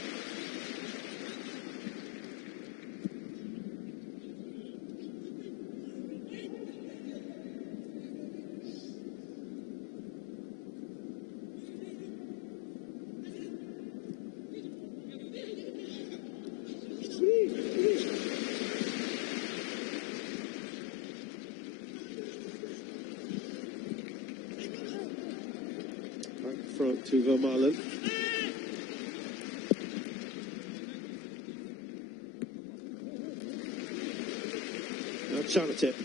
Front to Vermaelen. Now Chanatip.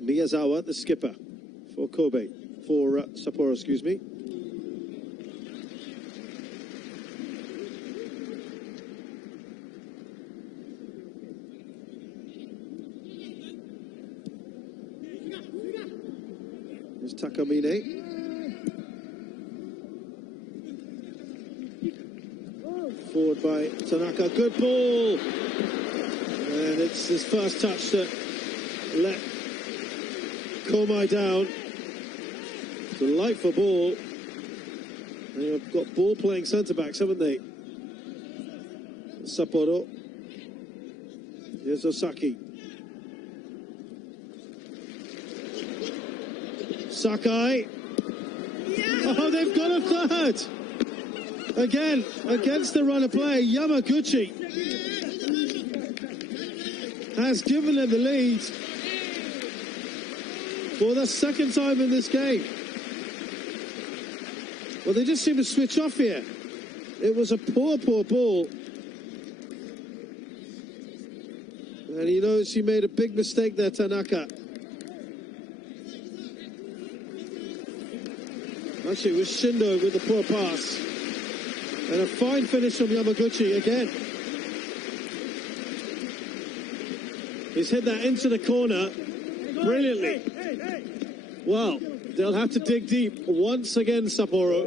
Miyazawa, the skipper for Kobe, for Sapporo, excuse me. There's Takamine. Forward by Tanaka. Good ball. And it's his first touch that let Komai down. Delightful ball. They've got ball playing centre backs, haven't they? Sapporo. Here's Osaki. Sakai. Yeah. Oh, they've got a third. Again, against the run of play, Yamaguchi has given them the lead for the second time in this game. Well, they just seem to switch off here. It was a poor ball. And he knows he made a big mistake there, Tanaka. Actually, it was Shindo with the poor pass. And a fine finish from Yamaguchi again. He's hit that into the corner brilliantly. Well, they'll have to dig deep once again, Sapporo.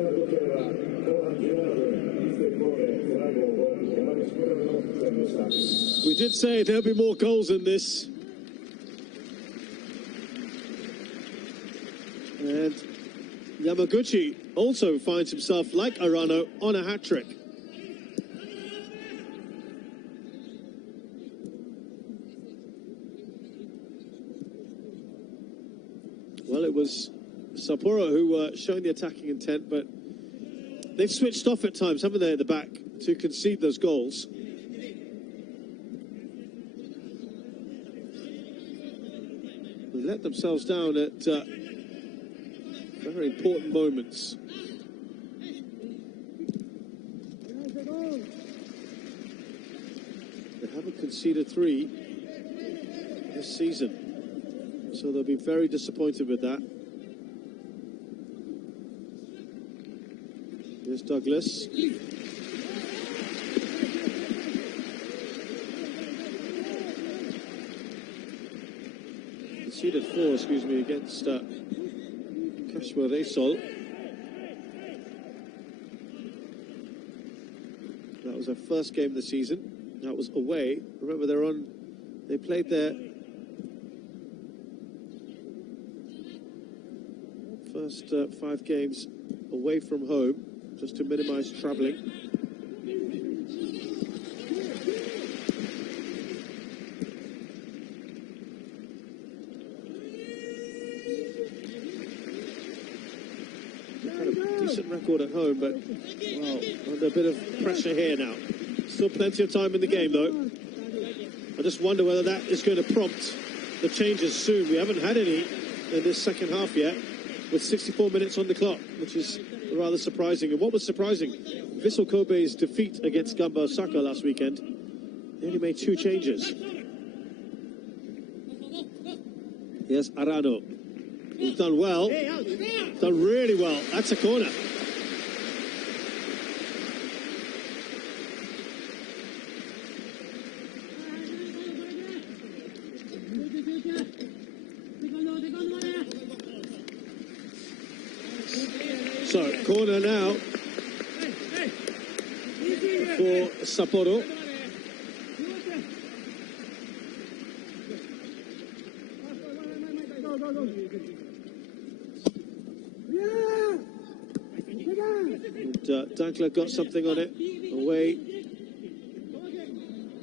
We did say there'll be more goals in this. And Yamaguchi also finds himself, like Arano, on a hat-trick. Well, it was Sapporo who were showing the attacking intent, but they've switched off at times, haven't they, at the back, to concede those goals. They let themselves down at very important moments. They haven't conceded 3 this season, so they'll be very disappointed with that. Here's Douglas. Conceded 4, excuse me, against Kashmir Vissel. That was their first game of the season. That was away. Remember, they played their first 5 games away from home, just to minimize traveling. Had a decent record at home, but well, under a bit of pressure here now. Still plenty of time in the game, though. I just wonder whether that is going to prompt the changes soon. We haven't had any in this second half yet, with 64 minutes on the clock, which is rather surprising. And what was surprising, Vissel Kobe's defeat against Gamba Osaka last weekend, they only made 2 changes. Here's Arano, who's done well, done really well. That's a corner. So, corner now for Sapporo. And Dankler got something on it, away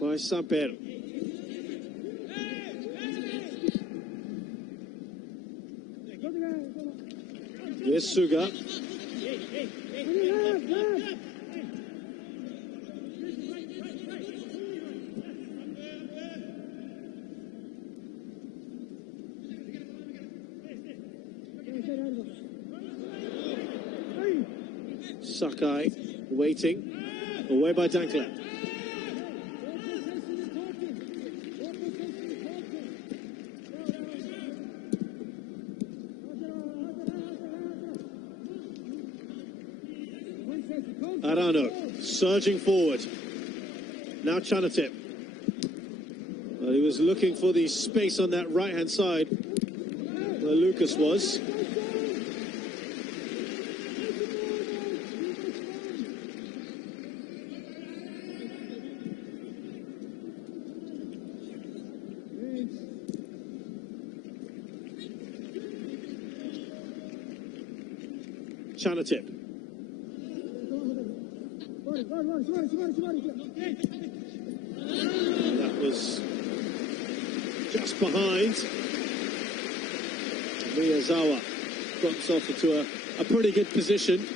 by Samper. Here's Suga. Sakai waiting, away by Dankler. Arano surging forward. Now Chanatip. Well, he was looking for the space on that right-hand side where Lucas was. Chanatip. That was just behind. Miyazawa got himself into a pretty good position.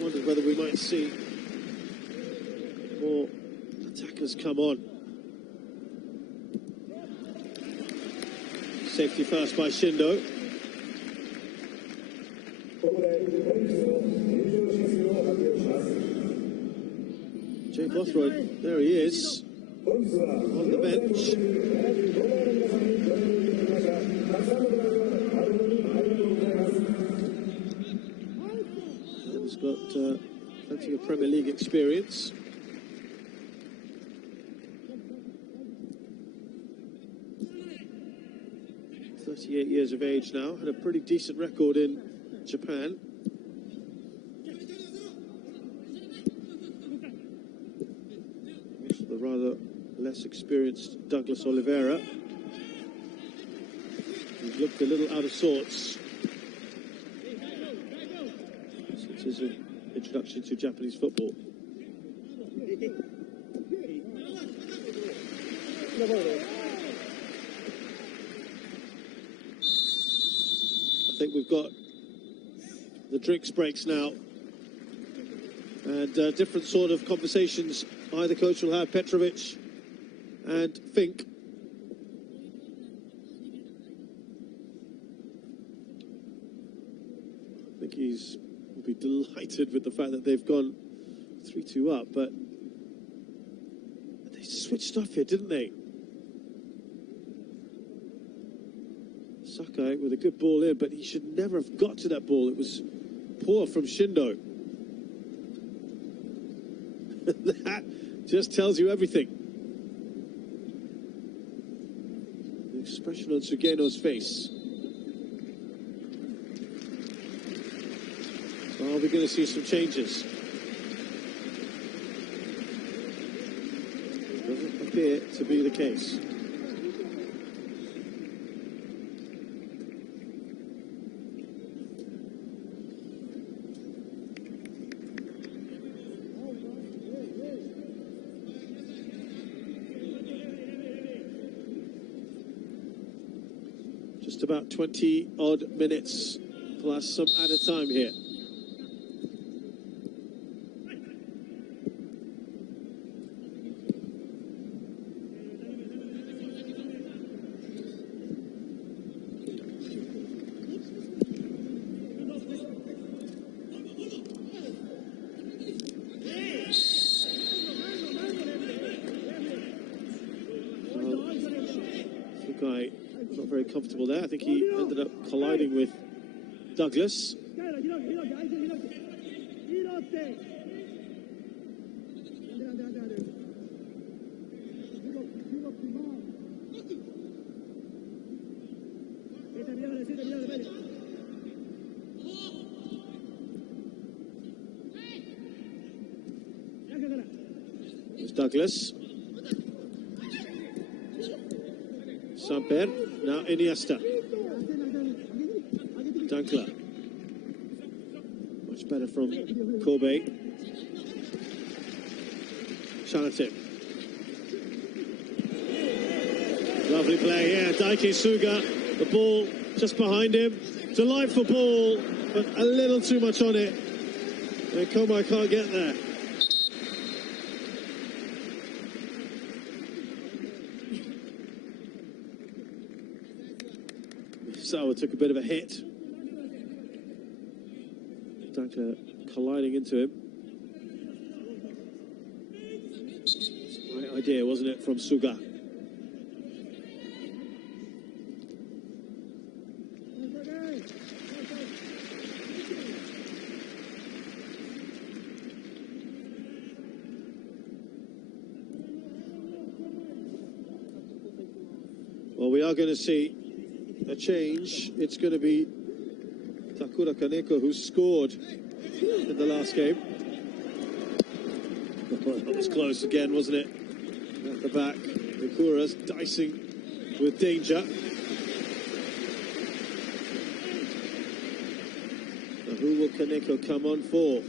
Wondered whether we might see more attackers come on. Safety first by Shindo. Jay Bothroyd, there he is, on the bench. He's got plenty of Premier League experience. .38 years of age now, had a pretty decent record in Japan. The rather less experienced Douglas Oliveira. He's looked a little out of sorts since his introduction to Japanese football. I think we've got the drinks breaks now, and different sort of conversations either coach will have, Petrovic and Fink. I think he's will be delighted with the fact that they've gone 3-2 up, but they switched off here, didn't they? Sakai with a good ball in, but he should never have got to that ball. It was poor from Shindo. That just tells you everything. The expression on Sugeno's face. So are we going to see some changes? Doesn't appear to be the case. Just about 20 odd minutes plus some added time here. Sakai not very comfortable there. I think he ended up colliding with Douglas. There's Douglas. Samper, now Iniesta. Dankler. Much better from Kobe. Shanatin. Lovely play here, Daiki Suga. The ball just behind him. Delightful ball, but a little too much on it. And Komai can't get there. Sawa took a bit of a hit. Dankler colliding into him. Right idea, wasn't it, from Suga? Well, we are going to see a change. It's going to be Takura Kaneko who scored in the last game. That was close again, wasn't it? At the back, Takura's dicing with danger. Now, who will Kaneko come on for?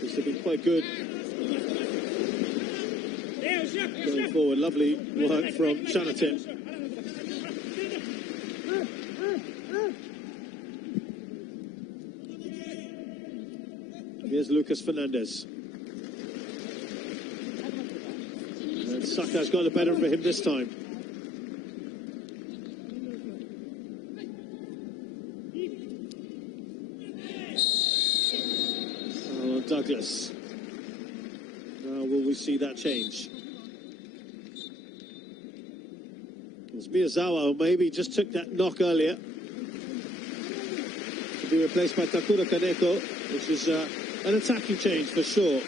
This has been quite good going forward. Lovely work from Shanatin. Here's Lucas Fernandez. And Saka's got the better for him this time. Oh, Douglas. Now will we see that change? It was Miyazawa who maybe just took that knock earlier. To be replaced by Takura Kaneko, which is an attacking change for sure.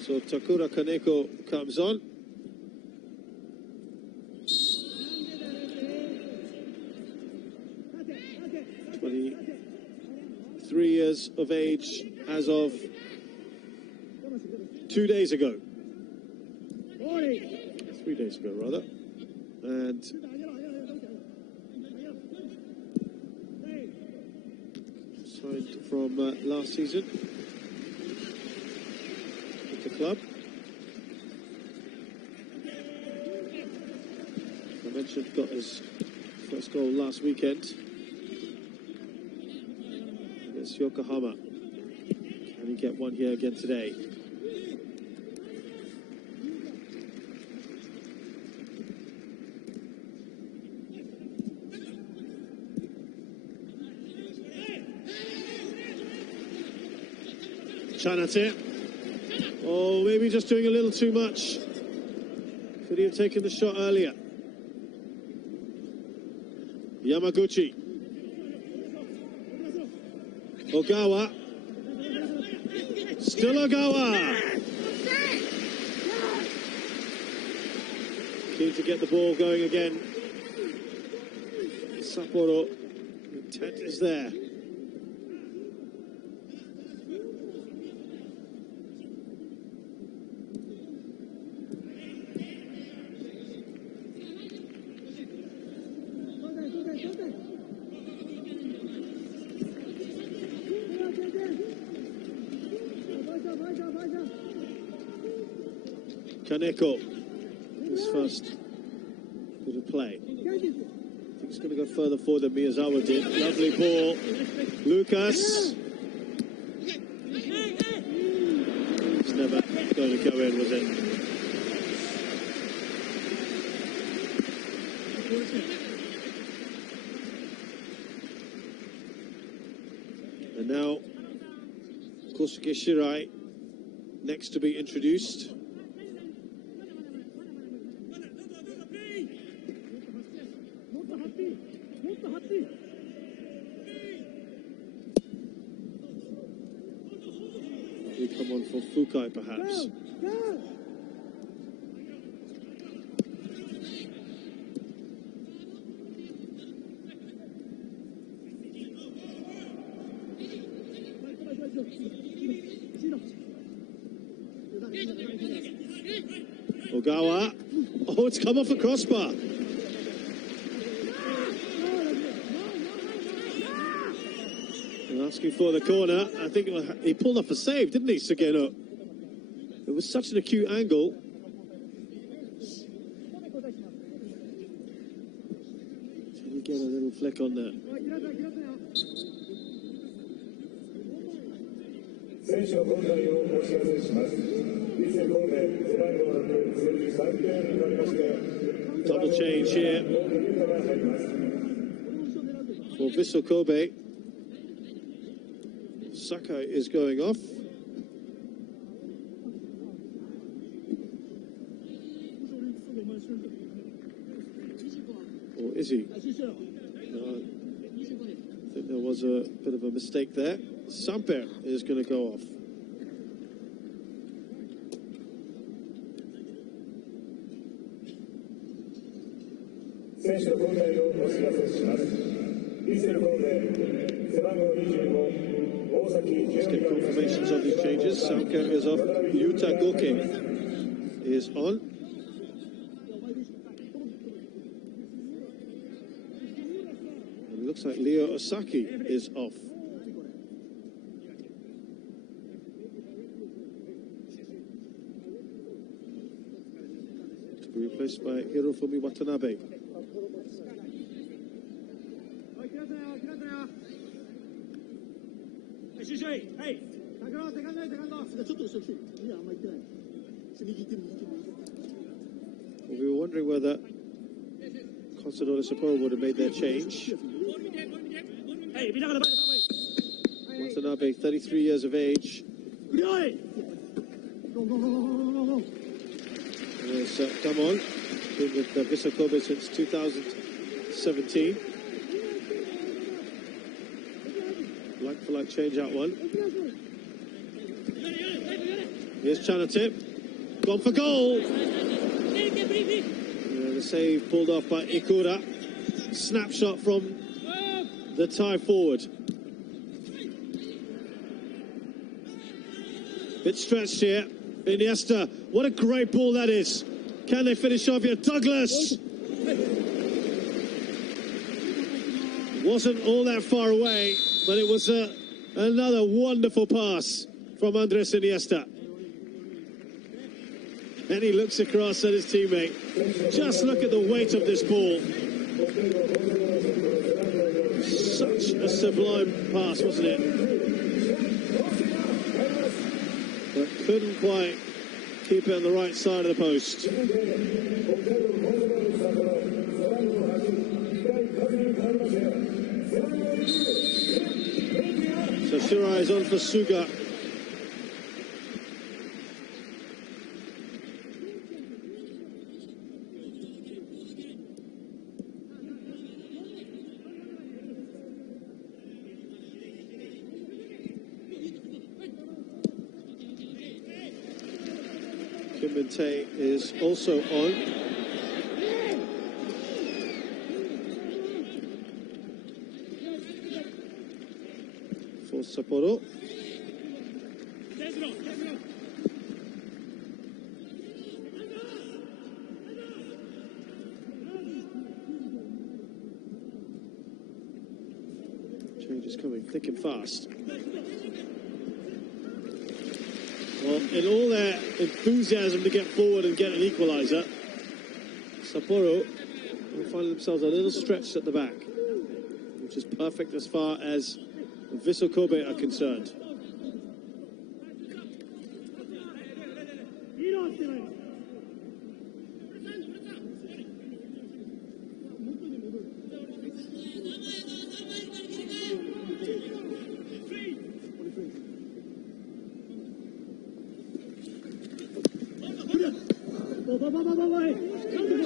So Takura Kaneko comes on. Three years of age as of 2 days ago. 3 days ago, rather. And signed from last season with the club. I mentioned got his first goal last weekend. against Yokohama. Can he get one here again today? Chanate. Oh, maybe just doing a little too much. Could he have taken the shot earlier? Yamaguchi. Ogawa. Still Ogawa. Keen to get the ball going again. Sapporo. Intent is there. Kaneko, his first bit of play. I think he's going to go further forward than Miyazawa did. Lovely ball. Lucas. It's never going to go in, was it? And now, Kosuke Shirai, next to be introduced. He'll come on for Fukai, perhaps. Ogawa. Oh, it's come off a crossbar. They're asking for the corner. I think he pulled off a save, didn't he, Sugeno? It was such an acute angle. Did we get a little flick on that? Double change here for Vissel Kobe. Saka is going off. Or is he? No, I think there was a bit of a mistake there. Samper is going to go off. Let's get confirmations of these changes. Samper is off. Yuta Goke is on. And it looks like Leo Osaki is off. To be replaced by Hirofumi Watanabe. We were wondering whether Consadole Sapporo would have made their change. Watanabe, 33 years of age. Has come on. Been with Vissel Kobe since 2017. Like change out one. Here's Chanate. Gone for goal. The save pulled off by Ikura. Snapshot from the tie forward. Bit stretched here. Iniesta. What a great ball that is. Can they finish off here? Douglas. Wasn't all that far away, but it was another wonderful pass from Andres Iniesta. And he looks across at his teammate. Just look at the weight of this ball. Such a sublime pass, wasn't it? couldn't quite keep it on the right side of the post. So Shirai is on for Suga. Kimbente is also on. For Sapporo. Change is coming thick and fast. Well, in all their enthusiasm to get forward and get an equaliser, Sapporo will find themselves a little stretched at the back, which is perfect as far as Vissel Kobe are concerned.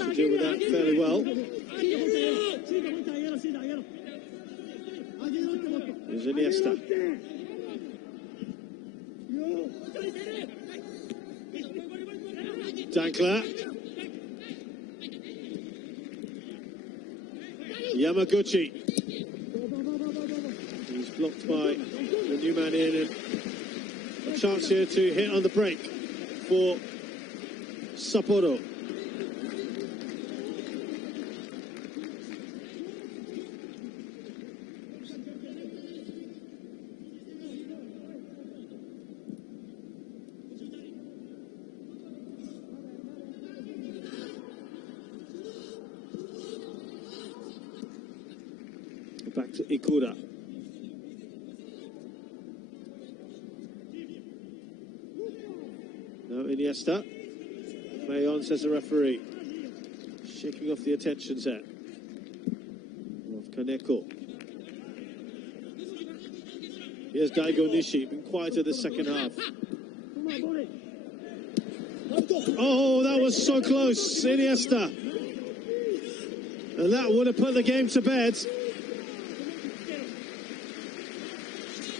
To deal with that fairly well. Here's Iniesta. Dankler. Yamaguchi. He's blocked by the new man in, and a chance here to hit on the break for Sapporo. Back to Ikura. Now Iniesta. Play on, says the referee. Shaking off the attention set of Kaneko. Here's Daigo Nishi, been quieter the second half. Oh, that was so close, Iniesta. And that would have put the game to bed.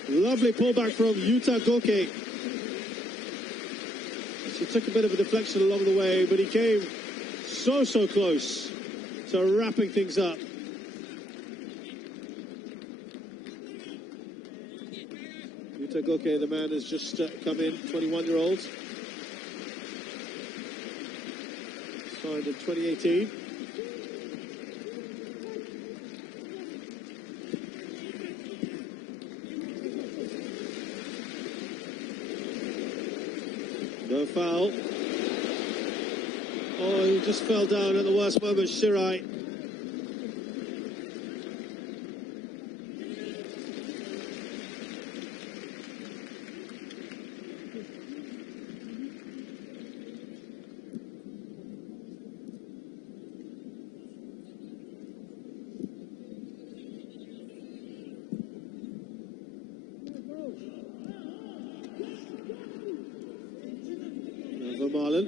Lovely pullback from Yuta Goke. He took a bit of a deflection along the way, but he came so close to wrapping things up. Yuta Goke, the man has just come in, 21-year-old. Signed in 2018. No foul. Oh, he just fell down at the worst moment, Shirai. Marlon.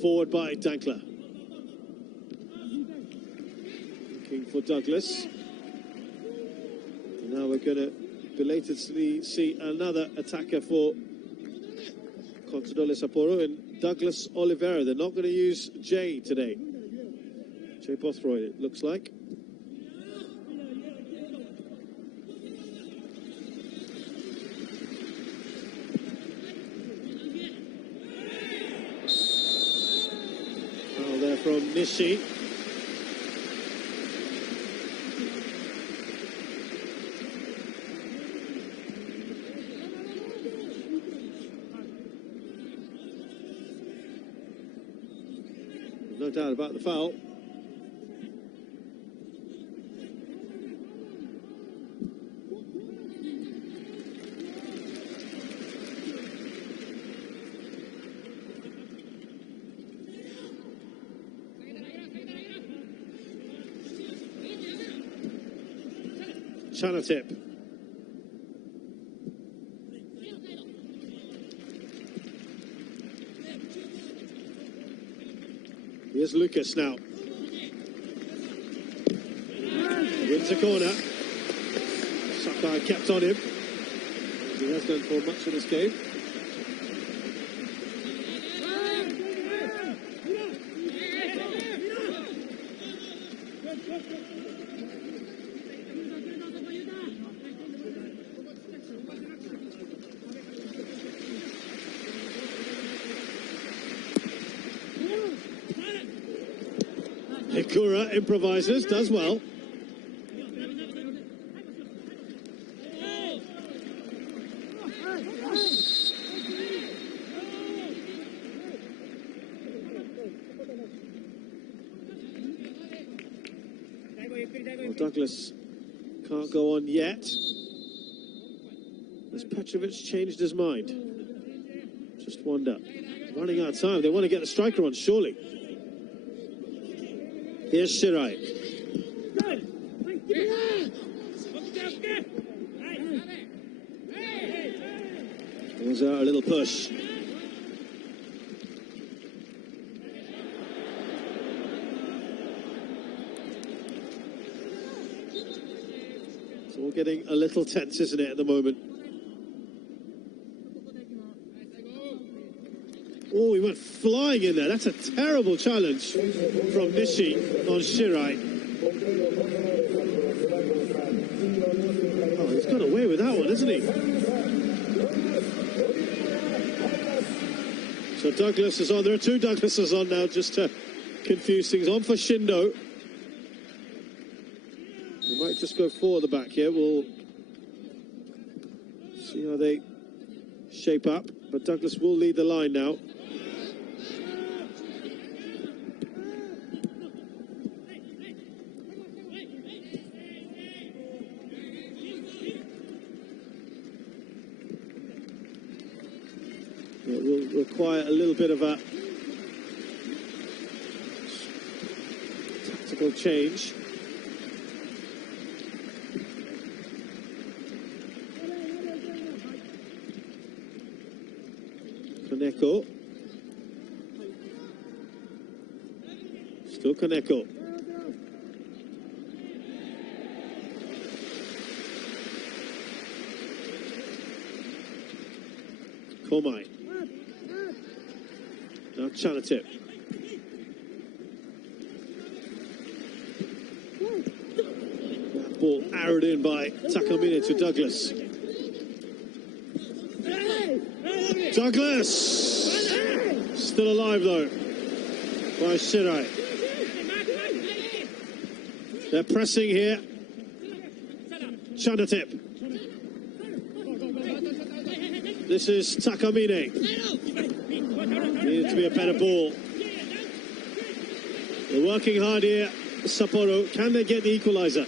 Forward by Dankler. Looking for Douglas. And now we're going to belatedly see another attacker for Consadole Sapporo and Douglas Oliveira. They're not going to use Jay today. Jay Bothroyd, it looks like. From Nishi. No doubt about the foul. Chanatip. Here's Lucas now. Wins the corner. Sakai kept on him. He has done for much of this game. Hikura improvises, does well. Well, Douglas can't go on yet. Has Petrovic changed his mind? Just wonder. Running out of time. They want to get the striker on, surely. Here's Shirai. Was a little push. It's all getting a little tense, isn't it, at the moment? Oh, he went flying in there. That's a terrible challenge from Nishi on Shirai. Oh, he's got away with that one, hasn't he? So Douglas is on. There are two Douglases on now, just to confuse things. On for Shindo. We might just go four at the back here. We'll see how they shape up. But Douglas will lead the line now. It will require a little bit of a tactical change. Kaneko. Still Kaneko. Komai. Now Chanatip. That ball arrowed in by Takamine to Douglas. Douglas! Still alive though by Shirai. They're pressing here. Chanatip. This is Takamine. Needed to be a better ball. They're working hard here, Sapporo. Can they get the equaliser?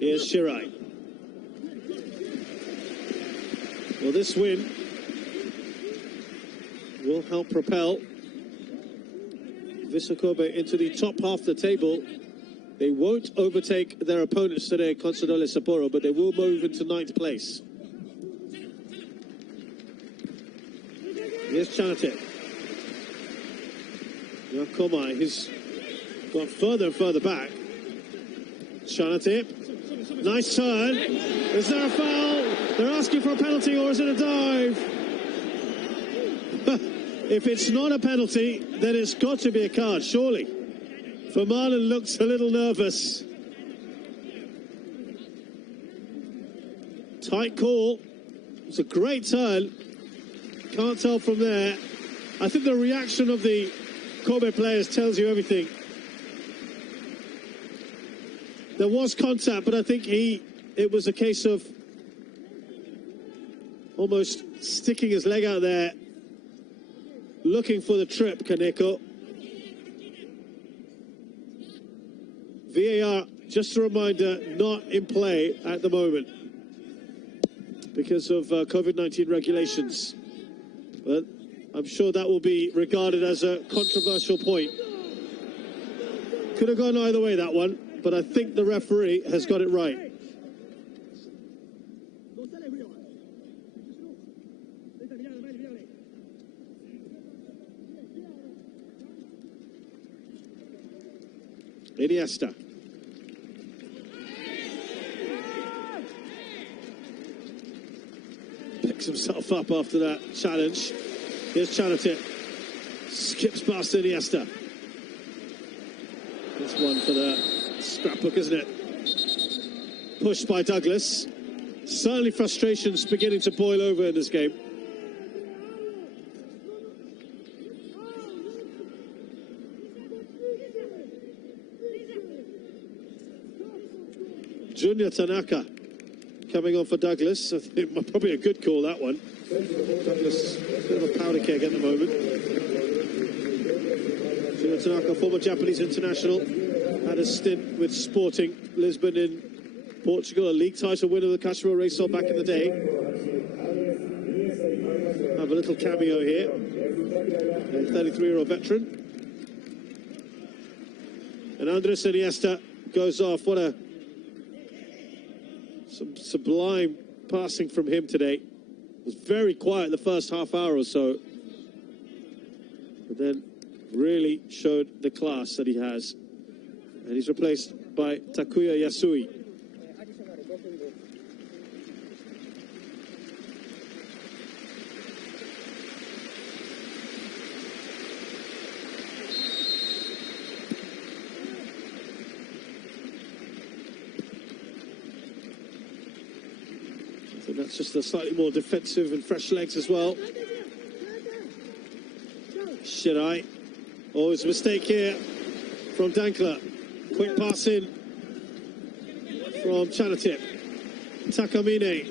Here's Shirai. Well, this win will help propel Vissel Kobe into the top half of the table. They won't overtake their opponents today, Consadole Sapporo, but they will move into 9th place. Here's Chanatip. Now Komai, who's gone further and further back. Chanatip. Nice turn. Is there a foul? They're asking for a penalty, or is it a dive? If it's not a penalty, then it's got to be a card, surely. Vermaelen looks a little nervous. Tight call. It's a great turn. Can't tell from there. I think the reaction of the Kobe players tells you everything. There was contact, but I think it was a case of almost sticking his leg out there, looking for the trip, Kaneko. VAR just a reminder, not in play at the moment because of COVID-19 regulations. But I'm sure that will be regarded as a controversial point. Could have gone either way, that one, but I think the referee has got it right. Iniesta. Picks himself up after that challenge. Here's Chanatip. Skips past Iniesta. That's one for the scrapbook, isn't it? Pushed by Douglas. Certainly frustrations beginning to boil over in this game. Junior Tanaka coming on for Douglas. I think probably a good call, that one. Douglas, a bit of a powder keg at the moment. Junior Tanaka, former Japanese international, had a stint with Sporting Lisbon in Portugal, a league title winner of the Cachorro Race back in the day. Have a little cameo here. A 33-year-old veteran. And Andres Iniesta goes off. What a some sublime passing from him today. It was very quiet the first half hour or so, but then really showed the class that he has. And he's replaced by Takuya Yasui. That's just a slightly more defensive and fresh legs as well. Shirai. Always a mistake here from Dankler. Quick pass in from Chanatip. Takamine.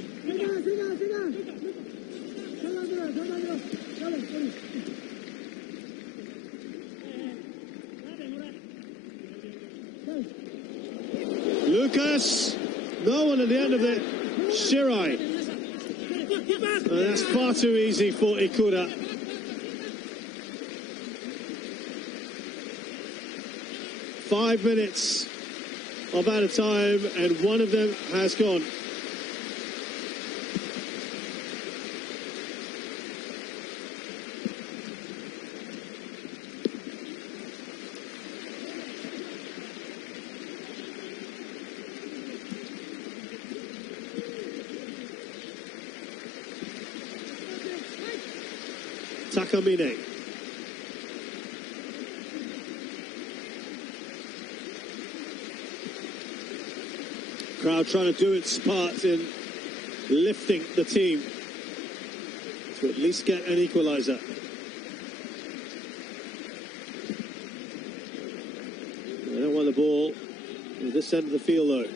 Lucas. No one at the end of it. Shirai. That's far too easy for Ikura. Five minutes of added time, and one of them has gone. Takamine. Crowd trying to do its part in lifting the team to at least get an equaliser. They don't want the ball at this end of the field though.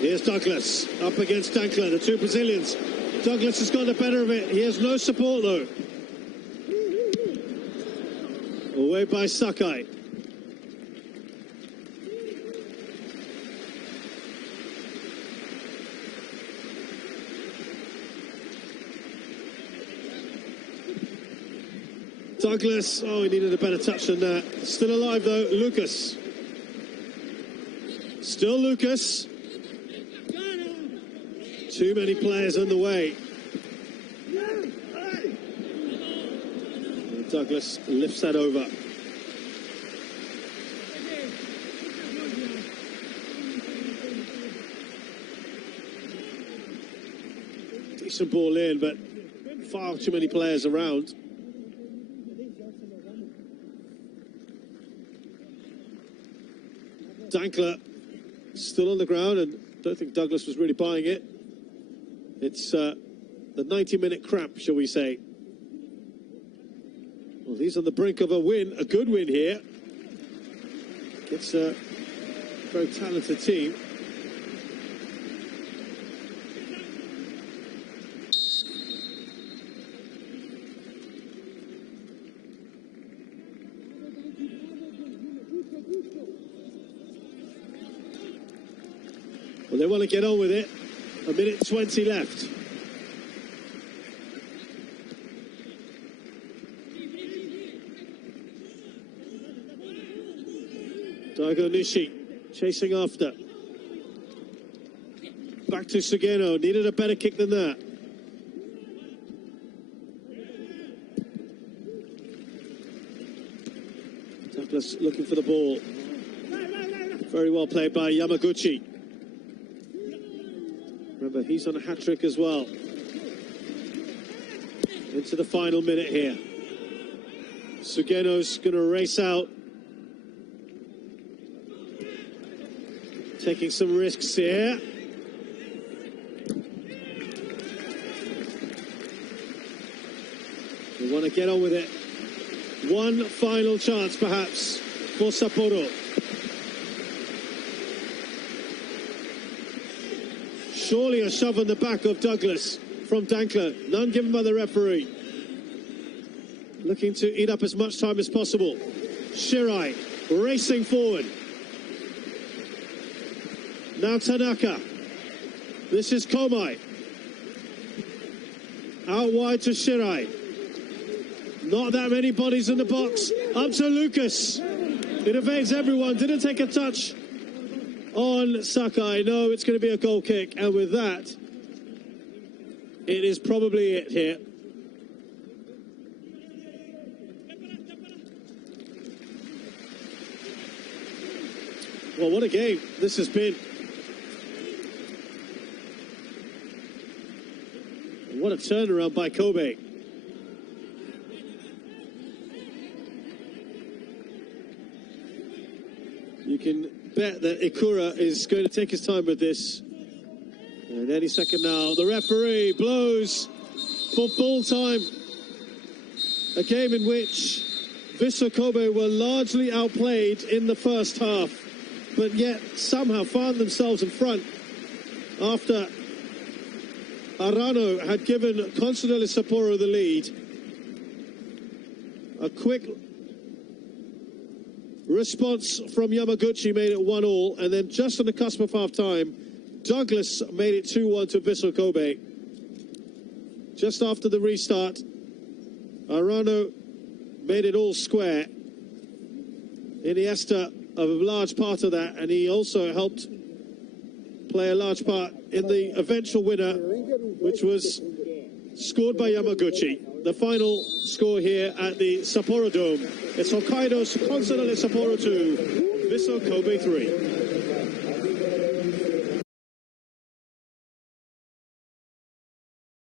Here's Douglas up against Dankler, the two Brazilians. Douglas has got the better of it. He has no support though. Away by Sakai. Douglas, oh, he needed a better touch than that. Still alive though, Lucas. Still Lucas. Too many players on the way. And Douglas lifts that over. Decent ball in, but far too many players around. Dankler still on the ground, and don't think Douglas was really buying it. It's the 90-minute cramp, shall we say. Well, he's on the brink of a win, a good win here. It's Very talented team. Well, they want to get on with it. A minute 20 left. Daigo Nishi chasing after. Back to Sugeno. Needed a better kick than that. Douglas looking for the ball. Very well played by Yamaguchi. Remember, he's on a hat-trick as well. Into the final minute here. Sugeno's going to race out. Taking some risks here. We want to get on with it. One final chance, perhaps, for Sapporo. Surely a shove on the back of Douglas from Dankler. None given by the referee. Looking to eat up as much time as possible. Shirai racing forward. Now Tanaka. This is Komai. Out wide to Shirai. Not that many bodies in the box. Up to Lucas. It evades everyone. Didn't take a touch on Sakai. No, it's going to be a goal kick. And with that, it is probably it here. Well, what a game this has been. What a turnaround by Kobe. You can bet that Ikura is going to take his time with this. And any second now, the referee blows for full time. A game in which Vissel Kobe were largely outplayed in the first half, but yet somehow found themselves in front after Arano had given Consadole Sapporo the lead. A quick response from Yamaguchi made it 1-1, and then just on the cusp of half-time, Douglas made it 2-1 to Vissel Kobe. Just after the restart, Arano made it all square. Iniesta a large part of that, and he also helped play a large part in the eventual winner, which was scored by Yamaguchi. The final score here at the Sapporo Dome. It's Hokkaido's Consadole Sapporo 2, Vissel Kobe 3.